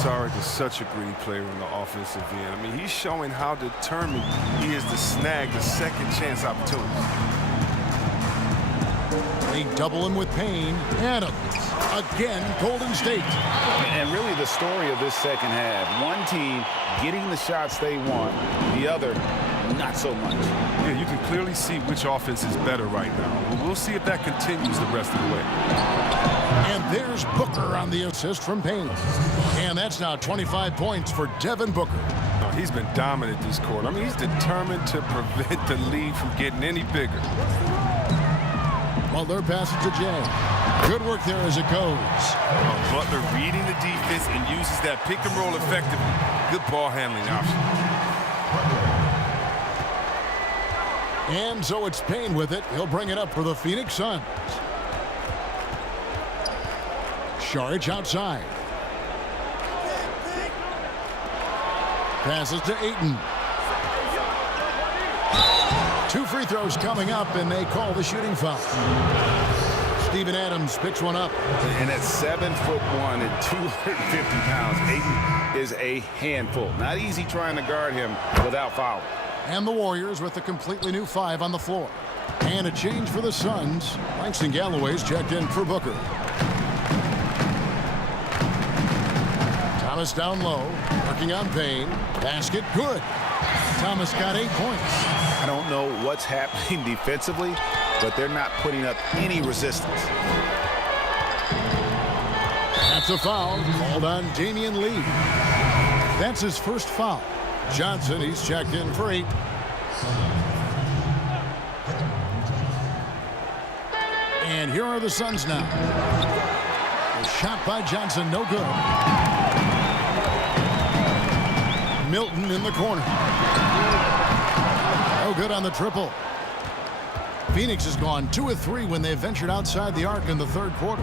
Saric is such a greedy player in the offensive end. I mean, he's showing how determined he is to snag the second chance opportunities. They double him with Payne. Adams. Again, Golden State. And really the story of this second half. One team getting the shots they want. The other, not so much. Yeah, you can clearly see which offense is better right now. We'll see if that continues the rest of the way. And there's Booker on the assist from Payne. And that's now 25 points for Devin Booker. No, he's been dominant this quarter. I mean, he's determined to prevent the lead from getting any bigger. Butler passes to Jay. Good work there as it goes. Butler reading the defense and uses that pick and roll effectively. Good ball handling option. And so it's Payne with it. He'll bring it up for the Phoenix Suns. Saric outside. Passes to Ayton. 2 free throws coming up, and they call the shooting foul. Steven Adams picks one up. And at 7'1" and 250 pounds, Ayton is a handful. Not easy trying to guard him without foul. And the Warriors with a completely new 5 on the floor. And a change for the Suns. Langston Galloway's checked in for Booker. Thomas down low, working on Payne. Basket good. Thomas got 8 points. I don't know what's happening defensively, but they're not putting up any resistance. That's a foul called on Damian Lee. That's his first foul. Johnson, he's checked in for 8. And here are the Suns now. A shot by Johnson, no good. Milton in the corner. No good on the triple. Phoenix has gone 2 of 3 when they ventured outside the arc in the third quarter.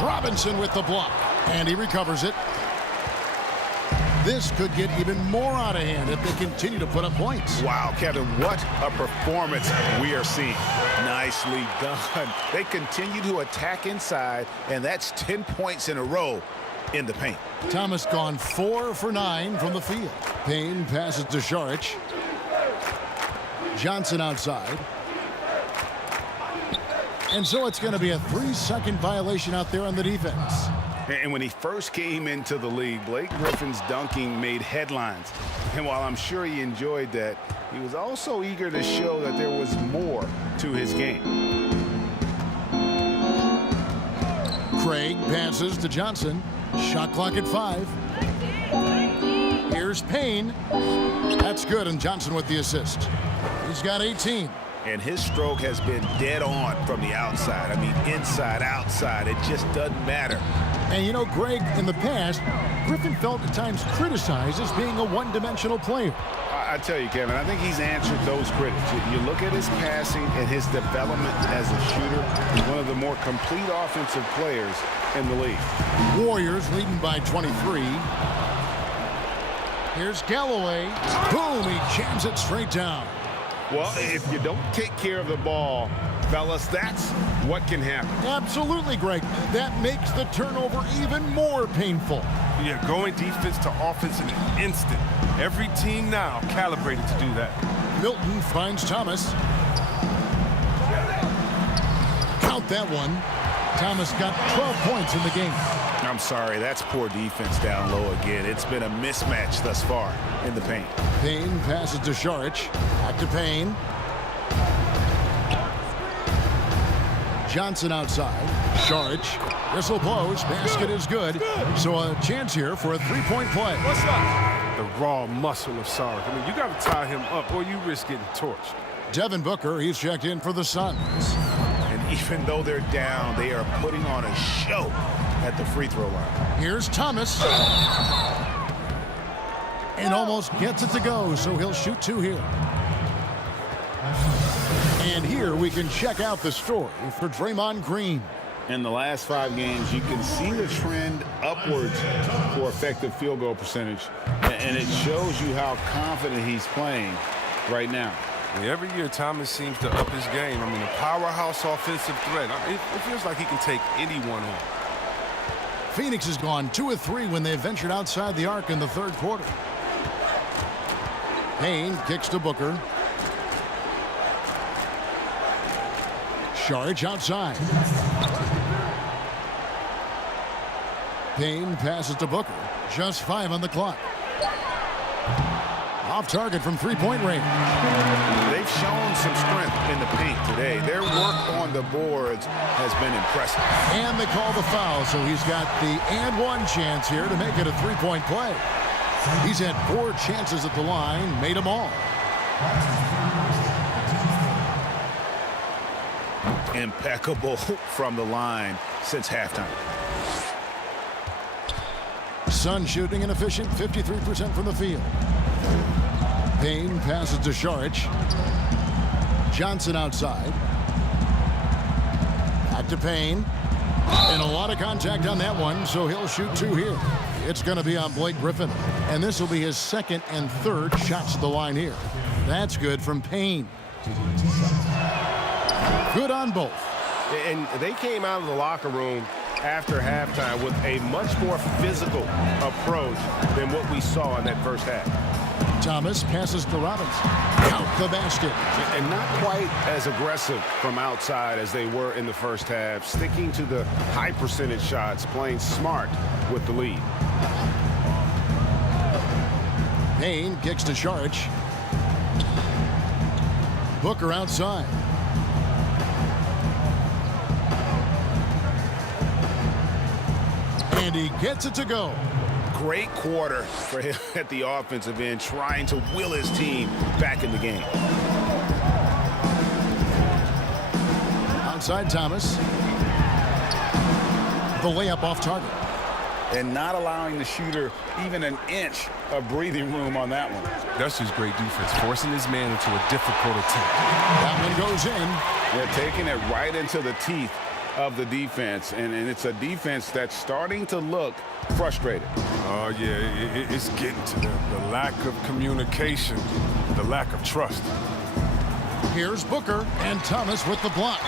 Robinson with the block, and he recovers it. This could get even more out of hand if they continue to put up points. Wow, Kevin, what a performance we are seeing. Nicely done. They continue to attack inside, and that's 10 points in a row in the paint. Thomas gone 4 for 9 from the field. Payne passes to Saric. Johnson outside. And so it's going to be a 3-second violation out there on the defense. And when he first came into the league, Blake Griffin's dunking made headlines. And while I'm sure he enjoyed that, he was also eager to show that there was more to his game. Craig passes to Johnson. Shot clock at 5. Here's Payne. That's good, and Johnson with the assist. He's got 18. And his stroke has been dead on from the outside. I mean, inside, outside, it just doesn't matter. And you know, Greg, in the past, Griffin felt at times criticized as being a one-dimensional player. I tell you, Kevin, I think he's answered those critics. You look at his passing and his development as a shooter, he's one of the more complete offensive players in the league. Warriors leading by 23. Here's Galloway. Boom, he jams it straight down. Well, if you don't take care of the ball, fellas, that's what can happen. Absolutely, Greg. That makes the turnover even more painful. Yeah, going defense to offense in an instant. Every team now calibrated to do that. Milton finds Thomas. Count that one. Thomas got 12 points in the game. I'm sorry, that's poor defense down low again. It's been a mismatch thus far in the paint. Payne passes to Saric. Back to Payne. Johnson outside. Saric. Whistle blows. Basket is good. So a chance here for a three-point play. What's up? The raw muscle of Saric. I mean, you got to tie him up or you risk getting torched. Devin Booker, he's checked in for the Suns. And even though they're down, they are putting on a show at the free throw line. Here's Thomas. And almost gets it to go, so he'll shoot 2 here. And here we can check out the story for Draymond Green. In the last 5 games, you can see the trend upwards for effective field goal percentage. And it shows you how confident he's playing right now. Every year, Thomas seems to up his game. I mean, a powerhouse offensive threat. It feels like he can take anyone on. Phoenix has gone 2 of 3 when they ventured outside the arc in the third quarter. Payne kicks to Booker. Saric outside. Payne passes to Booker. Just 5 on the clock. Off target from three-point range. They've shown some strength in the paint today. Their work on the boards has been impressive. And they call the foul, so he's got the and one chance here to make it a three-point play. He's had 4 chances at the line, made them all. Impeccable from the line since halftime. Sun shooting an efficient 53% from the field. Payne passes to Saric. Johnson outside. Back to Payne. And a lot of contact on that one, so he'll shoot 2 here. It's going to be on Blake Griffin. And this will be his 2nd and 3rd shots at the line here. That's good from Payne. Good on both. And they came out of the locker room after halftime with a much more physical approach than what we saw in that first half. Thomas passes to Robinson. Count the basket. And not quite as aggressive from outside as they were in the first half, sticking to the high percentage shots, playing smart with the lead. Payne kicks to Saric. Booker outside. And he gets it to go. Great quarter for him at the offensive end, trying to will his team back in the game. Outside Thomas. The layup off target. And not allowing the shooter even an inch of breathing room on that one. That's just great defense, forcing his man into a difficult attempt. That one goes in. They're taking it right into the teeth of the defense, and it's a defense that's starting to look frustrated. Oh, yeah, it's getting to them. The lack of communication, the lack of trust. Here's Booker and Thomas with the block.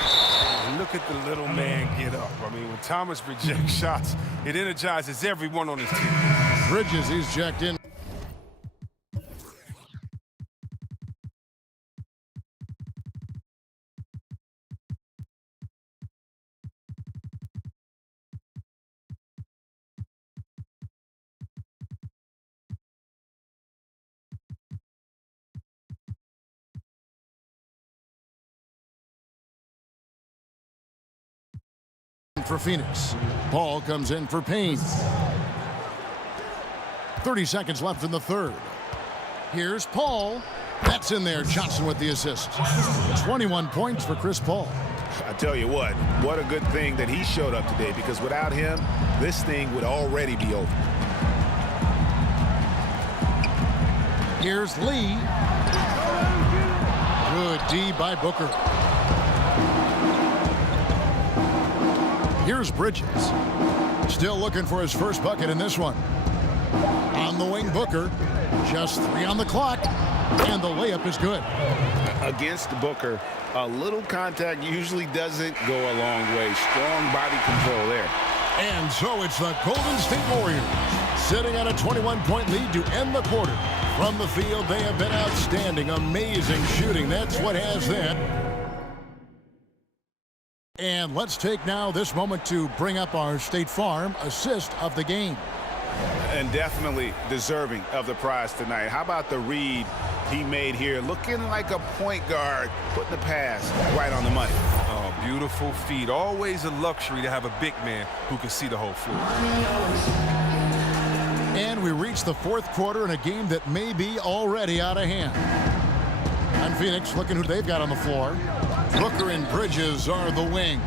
Look at the little man get up. I mean, when Thomas rejects shots, it energizes everyone on his team. Bridges, he's checked in. For Phoenix. Ball comes in for Payne. 30 seconds left in the third. Here's Paul. That's in there. Johnson with the assist. 21 points for Chris Paul. I tell you what a good thing that he showed up today, because without him, this thing would already be over. Here's Lee. Good D by Booker. Here's Bridges. Still looking for his first bucket in this one. On the wing, Booker. Just 3 on the clock. And the layup is good. Against Booker, a little contact usually doesn't go a long way. Strong body control there. And so it's the Golden State Warriors sitting at a 21-point lead to end the quarter. From the field, they have been outstanding. Amazing shooting. That's what has them. And let's take now this moment to bring up our State Farm assist of the game. And definitely deserving of the prize tonight. How about the read he made here? Looking like a point guard, putting the pass right on the money. Oh, beautiful feed. Always a luxury to have a big man who can see the whole floor. And we reach the fourth quarter in a game that may be already out of hand. And Phoenix looking who they've got on the floor. Booker and Bridges are the wings.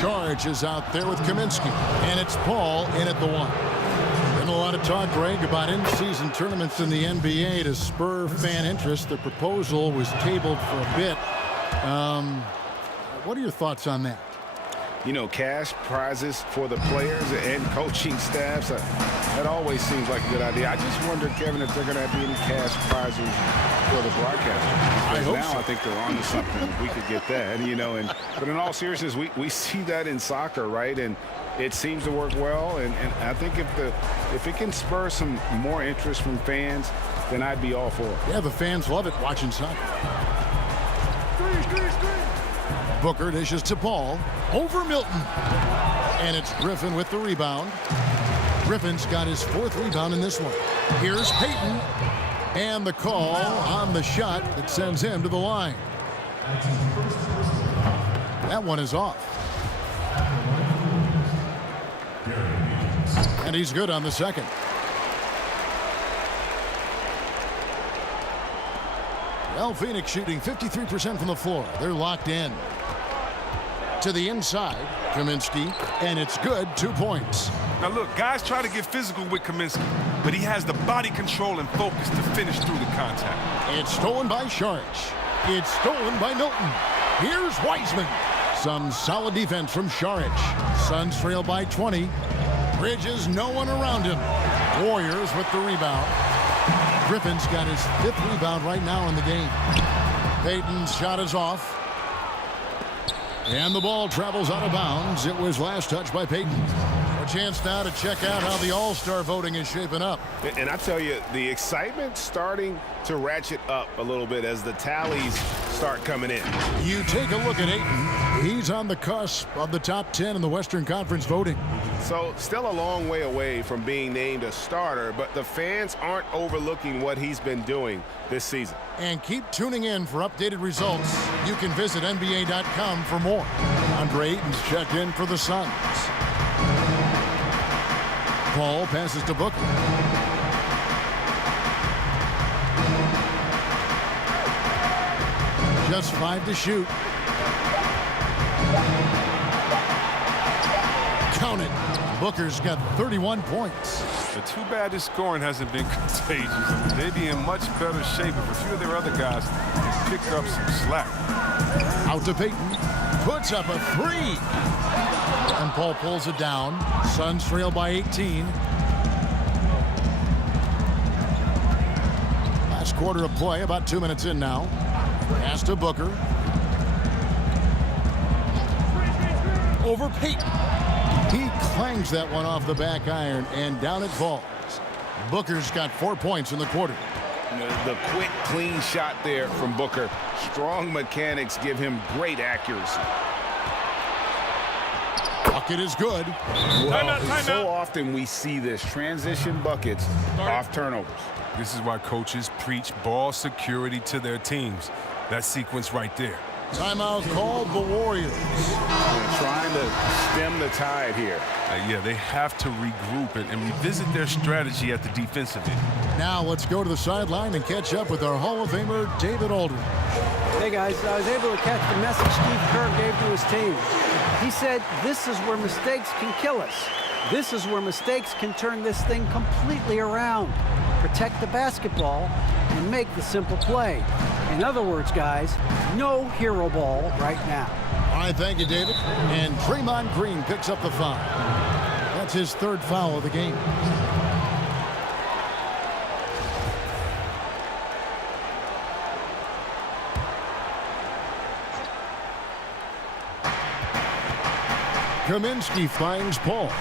Charge is out there with Kaminsky. And it's Paul in at the one. Been a lot of talk, Greg, about in-season tournaments in the NBA to spur fan interest. The proposal was tabled for a bit. What are your thoughts on that? You know, cash prizes for the players and coaching staffs, that always seems like a good idea. I just wonder, Kevin, if they're going to have any cash prizes for the broadcasters. I hope now so. I think they're on to something if we could get that, you know. But in all seriousness, we see that in soccer, right? And it seems to work well. And I think if it can spur some more interest from fans, then I'd be all for it. Yeah, the fans love it watching soccer. Booker dishes to Paul. Over Milton. And it's Griffin with the rebound. Griffin's got his 4th rebound in this one. Here's Payton. And the call on the shot that sends him to the line. That one is off. And he's good on the second. Well, Phoenix shooting 53% from the floor. They're locked in. To the inside, Kaminsky, and it's good, 2 points. Now look, guys try to get physical with Kaminsky, but he has the body control and focus to finish through the contact. It's stolen by Sharch. It's stolen by Milton. Here's Wiseman. Some solid defense from Sharch. Suns trail by 20. Bridges, no one around him. Warriors with the rebound. Griffin's got his 5th rebound right now in the game. Payton's shot is off. And the ball travels out of bounds. It was last touched by Payton. A chance now to check out how the All-Star voting is shaping up. And I tell you, the excitement starting to ratchet up a little bit as the tallies start coming in. You take a look at Ayton. He's on the cusp of the top 10 in the Western Conference voting. So still a long way away from being named a starter, but the fans aren't overlooking what he's been doing this season. And keep tuning in for updated results. You can visit NBA.com for more. Andre Ayton's checked in for the Suns. Paul passes to Booker. Just 5 to shoot. Count it. Booker's got 31 points. But too bad his scoring hasn't been contagious. I mean, they'd be in much better shape if a few of their other guys picked up some slack. Out to Payton. Puts up a 3. And Paul pulls it down. Suns trail by 18. Last quarter of play, about 2 minutes in now. Pass to Booker. Over Payton. He clangs that one off the back iron, and down it falls. Booker's got 4 points in the quarter. The quick, clean shot there from Booker. Strong mechanics give him great accuracy. Bucket is good. Well, so often we see this, transition buckets off turnovers. This is why coaches preach ball security to their teams. That sequence right there. Timeout called the Warriors. Trying to stem the tide here. Yeah, they have to regroup and revisit their strategy at the defensive end. Now let's go to the sideline and catch up with our Hall of Famer, David Aldridge. Hey, guys, I was able to catch the message Steve Kerr gave to his team. He said, this is where mistakes can kill us. This is where mistakes can turn this thing completely around. Protect the basketball and make the simple play. In other words, guys, no hero ball right now. All right, thank you, David. And Draymond Green picks up the foul. That's his 3rd foul of the game. Kaminsky finds Paul.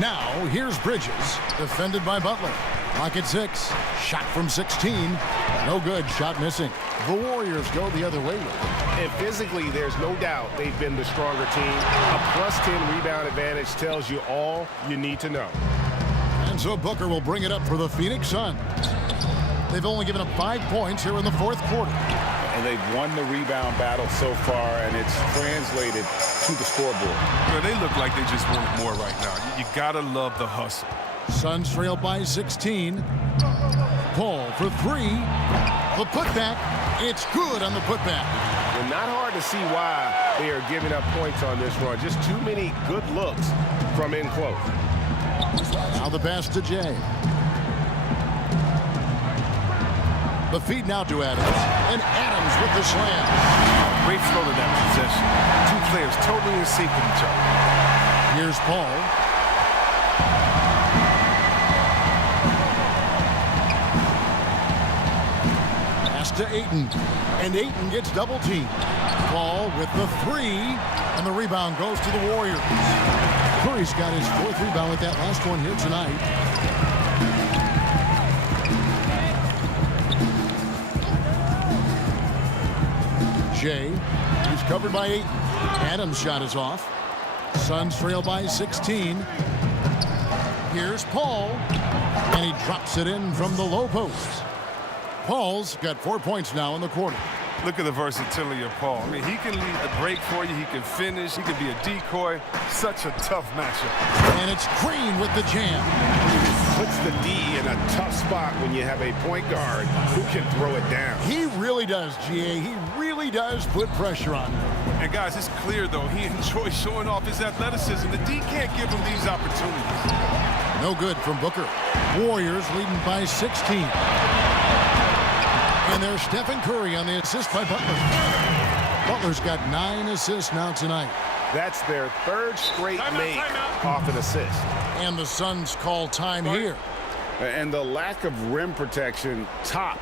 Now, here's Bridges, defended by Butler. Clock at 6. Shot from 16. No good. Shot missing. The Warriors go the other way. And physically, there's no doubt they've been the stronger team. A +10 rebound advantage tells you all you need to know. And so Booker will bring it up for the Phoenix Suns. They've only given up 5 points here in the 4th quarter. And they've won the rebound battle so far, and it's translated to the scoreboard. Well, they look like they just want more right now. You gotta love the hustle. Suns trail by 16. Paul for 3. The putback. It's good on the putback. And not hard to see why they are giving up points on this run. Just too many good looks from in close. Now the pass to Jay. The feed now to Adams. And Adams with the slam. Great flow to that possession. 2 players totally in sync with each other. Here's Paul. Pass to Ayton. And Ayton gets double teamed. Paul with the 3. And the rebound goes to the Warriors. Curry's got his 4th rebound with that last one here tonight. Jay, he's covered by 8. Adams' shot is off. Suns trail by 16. Here's Paul, and he drops it in from the low post. Paul's got 4 points now in the quarter. Look at the versatility of Paul. I mean, he can lead the break for you. He can finish. He can be a decoy. Such a tough matchup. And it's Green with the jam. Puts the D in a tough spot when you have a point guard who can throw it down. He really does, GA. He really does put pressure on him. And guys, it's clear, though, he enjoys showing off his athleticism. The D can't give him these opportunities. No good from Booker. Warriors leading by 16. And there's Stephen Curry on the assist by Butler. Butler's got 9 assists now tonight. That's their 3rd straight make off an assist. And the Suns call time here. And the lack of rim protection, top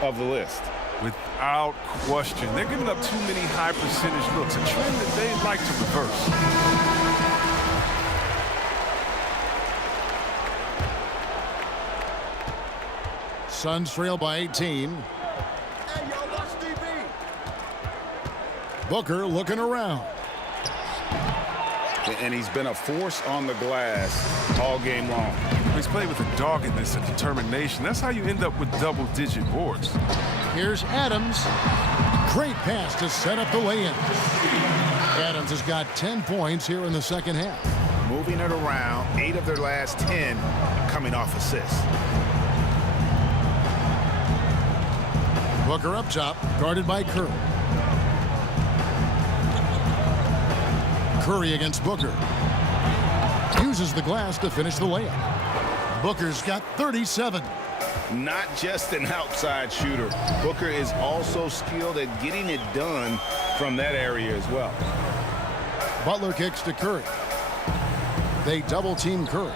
of the list. Without question. They're giving up too many high percentage looks, a trend that they'd like to reverse. Suns trail by 18. Booker looking around. And he's been a force on the glass all game long. He's played with a doggedness and determination. That's how you end up with double-digit boards. Here's Adams. Great pass to set up the lay-in. Adams has got 10 points here in the 2nd half. moving it around. 8 of their last 10 coming off assists. Booker up top, guarded by Curry. Curry against Booker. Uses the glass to finish the layup. Booker's got 37. Not just an outside shooter. Booker is also skilled at getting it done from that area as well. Butler kicks to Curry. They double team Curry.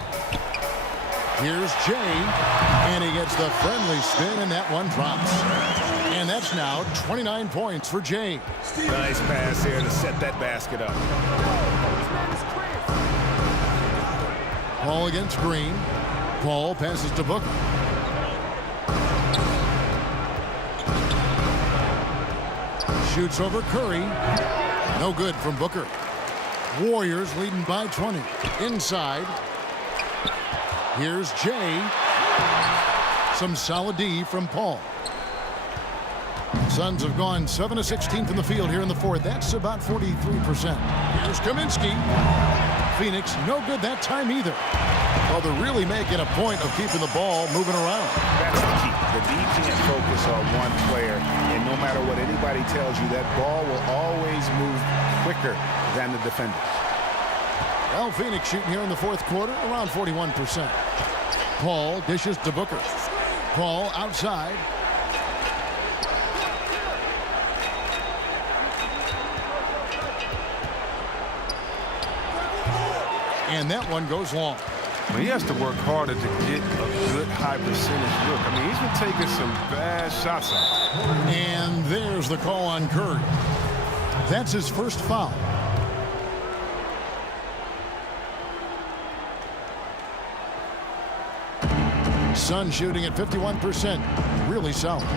Here's Jay, and he gets the friendly spin, and that one drops. And that's now 29 points for Jay. Nice pass here to set that basket up. Paul against Green. Paul passes to Booker. Shoots over Curry. No good from Booker. Warriors leading by 20. Inside. Here's Jay. Some solid D from Paul. Suns have gone 7 of 16 from the field here in the fourth. That's about 43%. Here's Kaminsky. Phoenix, no good that time either. Well, they're really making a point of keeping the ball moving around. That's the key. The D can't focus on one player, and no matter what anybody tells you, that ball will always move quicker than the defender. Well, Phoenix shooting here in the fourth quarter around 41%. Paul dishes to Booker. Paul outside. And that one goes long. Well, he has to work harder to get a good high percentage look. I mean, he's been taking some bad shots out. And there's the call on Curry. That's his first foul. Sun shooting at 51%. Really solid.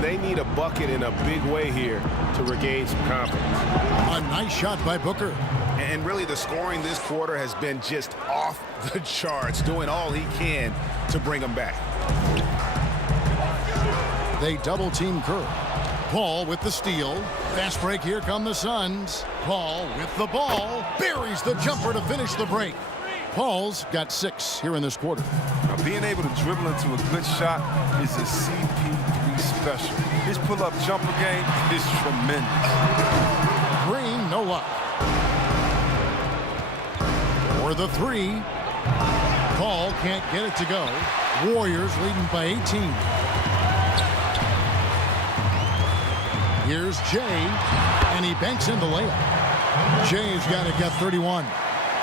They need a bucket in a big way here to regain some confidence. A nice shot by Booker. And really the scoring this quarter has been just off the charts, doing all he can to bring them back. They double team Curry. Paul with the steal. Fast break, here come the Suns. Paul with the ball. Buries the jumper to finish the break. Paul's got 6 here in this quarter. Now, being able to dribble into a good shot is a CP3 special. His pull-up jumper game is tremendous. Green, no luck. For the 3. Paul can't get it to go. Warriors leading by 18. Here's Jay, and he banks in the layup. Jay's got 31.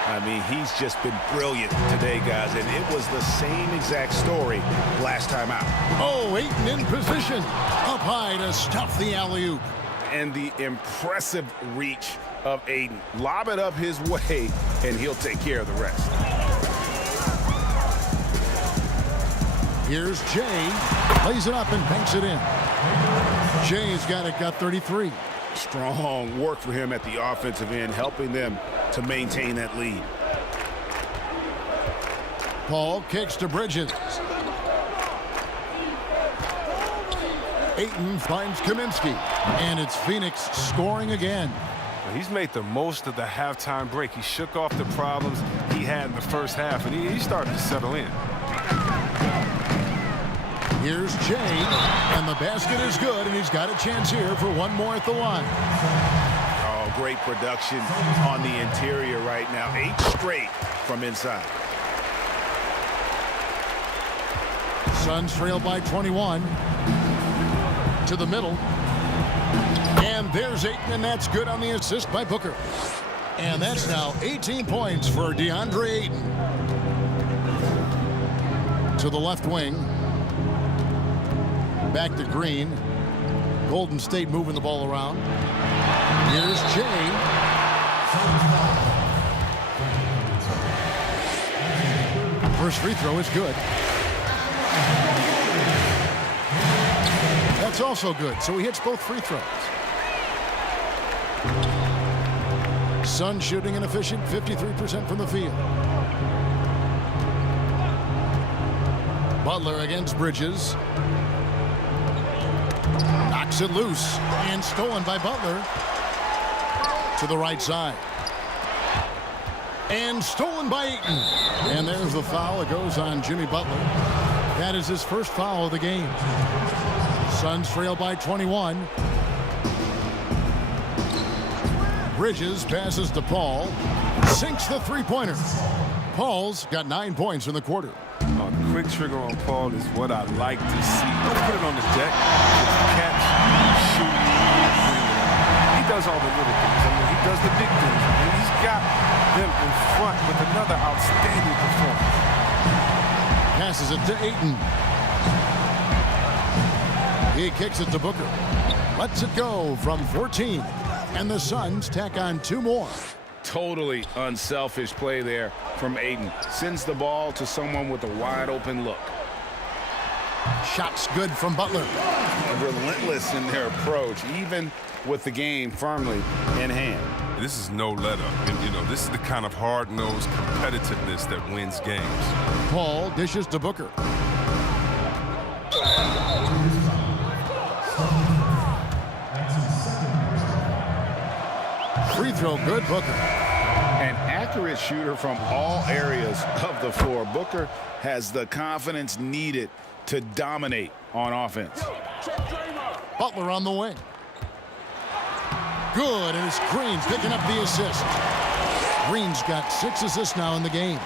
I mean, he's just been brilliant today, guys, and it was the same exact story last time out. Oh, Ayton in position. Up high to stuff the alley-oop. And the impressive reach of Ayton. Lob it up his way, and he'll take care of the rest. Here's Jay. Lays it up and banks it in. Jay's got 33. Strong work for him at the offensive end, helping them to maintain that lead. Paul kicks to Bridges. Ayton finds Kaminsky. And it's Phoenix scoring again. He's made the most of the halftime break. He shook off the problems he had in the first half, and he started to settle in. Here's Jay, and the basket is good, and he's got a chance here for one more at the line. Oh, great production on the interior right now. 8 straight from inside. Suns trail by 21. To the middle. And there's Ayton, and that's good on the assist by Booker. And that's now 18 points for DeAndre Ayton. To the left wing. Back to Green. Golden State moving the ball around. Here's Jay. First free throw is good. That's also good. So he hits both free throws. Sun shooting an efficient 53% from the field. Butler against Bridges. Knocks it loose and stolen by Butler to the right side. And stolen by Ayton. And there's the foul. It goes on Jimmy Butler. That is his first foul of the game. Suns trail by 21. Bridges passes to Paul. Sinks the three-pointer. Paul's got 9 points in the quarter. Oh, the quick trigger on Paul is what I like to see. Don't put it on the deck. Catch, shoot, bring it up. He does all the little things. I mean, he does the big things. I mean, he's got them in front with another outstanding performance. Passes it to Ayton. He kicks it to Booker. Lets it go from 14. And the Suns tack on 2 more. Totally unselfish play there from Ayton. Sends the ball to someone with a wide open look. Shots good from Butler. Relentless in their approach, even with the game firmly in hand. This is no let up. And, you know, this is the kind of hard-nosed competitiveness that wins games. Paul dishes to Booker. Free throw good, Booker. An accurate shooter from all areas of the floor. Booker has the confidence needed to dominate on offense. Butler on the wing. Good, and it's Green picking up the assist. Green's got 6 assists now in the game.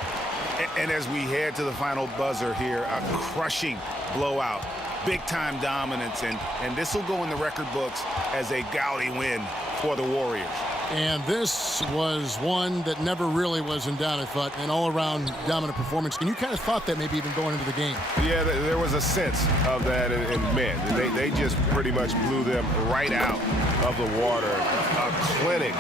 And as we head to the final buzzer here, a crushing blowout. Big-time dominance, and this will go in the record books as a gaudy win for the Warriors. And this was one that never really was in doubt, I thought, an all-around dominant performance. And you kind of thought that maybe even going into the game. Yeah, there was a sense of that, and man, they just pretty much blew them right out of the water. A clinic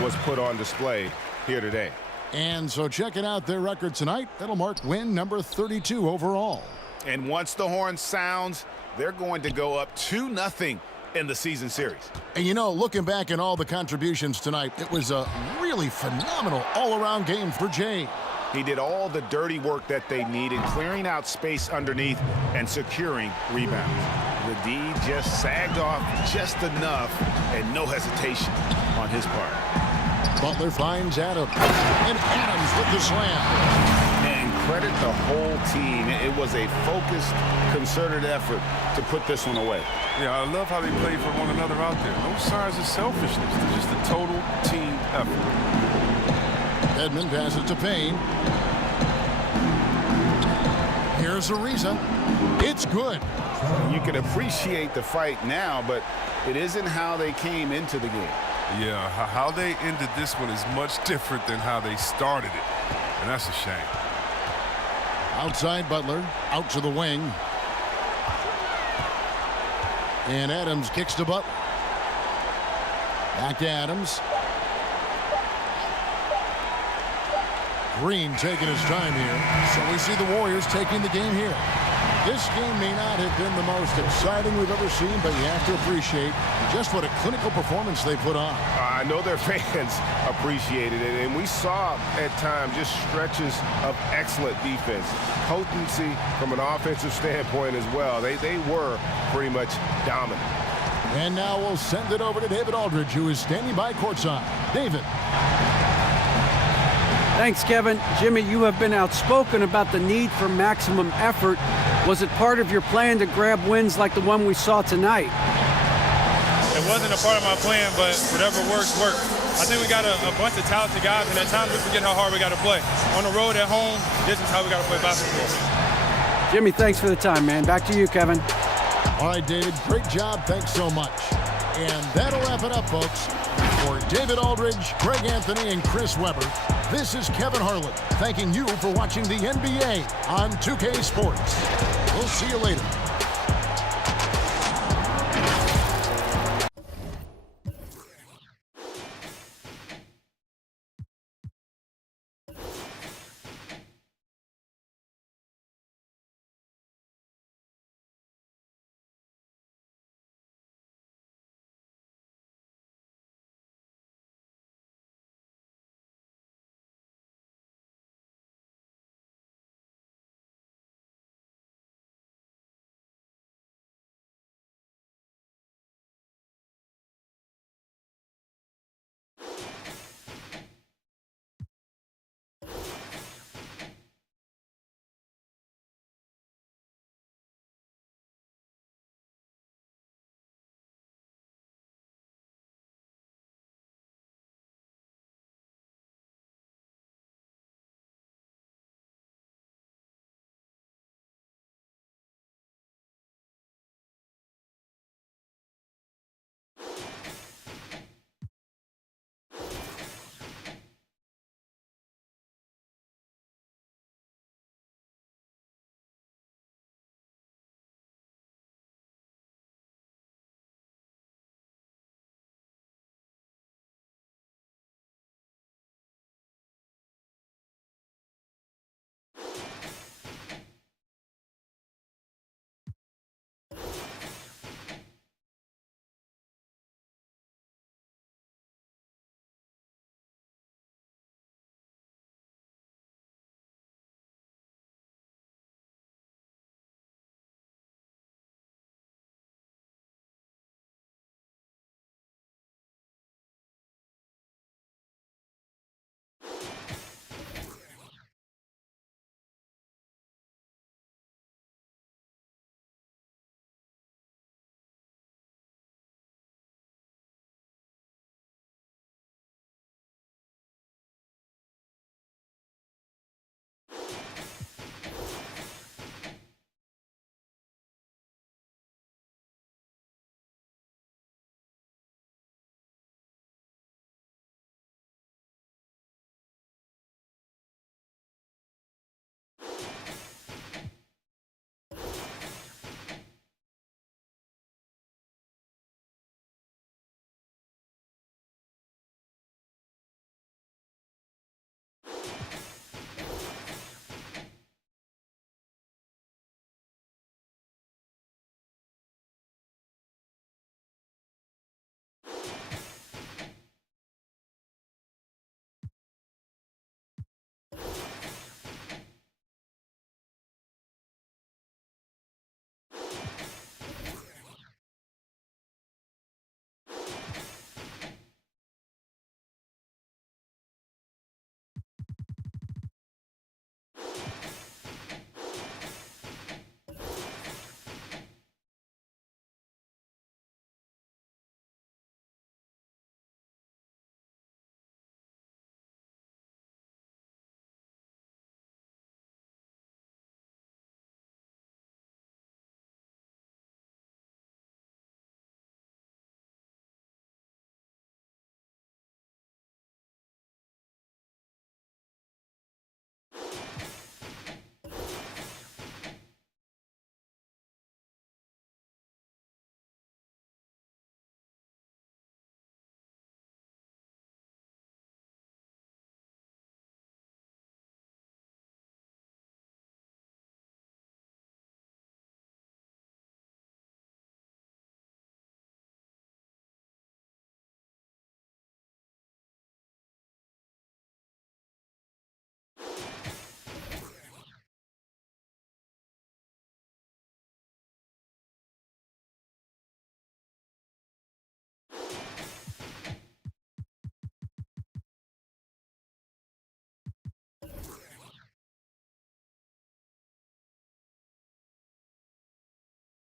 was put on display here today. And so checking out their record tonight, that'll mark win number 32 overall. And once the horn sounds, they're going to go up 2-0 in the season series. And you know, looking back at all the contributions tonight, it was a really phenomenal all-around game for Jay. He did all the dirty work that they needed, clearing out space underneath and securing rebounds. The D just sagged off just enough, and no hesitation on his part. Butler finds Adams, and Adams with the slam. And credit the whole team. It was a focused, concerted effort to put this one away. Yeah, I love how they play for one another out there. No signs of selfishness. They're just a total team effort. Edmond passes to Payne. Here's Ariza. It's good. You can appreciate the fight now, but it isn't how they came into the game. Yeah, how they ended this one is much different than how they started it. And that's a shame. Outside Butler, out to the wing. And Adams kicks to Butler. Back to Adams. Green taking his time here. So we see the Warriors taking the game here. This game may not have been the most exciting we've ever seen, but you have to appreciate just what a clinical performance they put on. I know their fans appreciated it, and we saw at times just stretches of excellent defense. Potency from an offensive standpoint as well. They were pretty much dominant. And now we'll send it over to David Aldridge, who is standing by courtside. David. Thanks, Kevin. Jimmy, you have been outspoken about the need for maximum effort. Was it part of your plan to grab wins like the one we saw tonight? It wasn't a part of my plan, but whatever works. I think we got a bunch of talented guys, and at times we forget how hard we got to play. On the road, at home, this is how we got to play basketball. Jimmy, thanks for the time, man. Back to you, Kevin. All right, David, great job. Thanks so much. And that'll wrap it up, folks. For David Aldridge, Greg Anthony, and Chris Webber, this is Kevin Harlan thanking you for watching the NBA on 2K Sports. We'll see you later.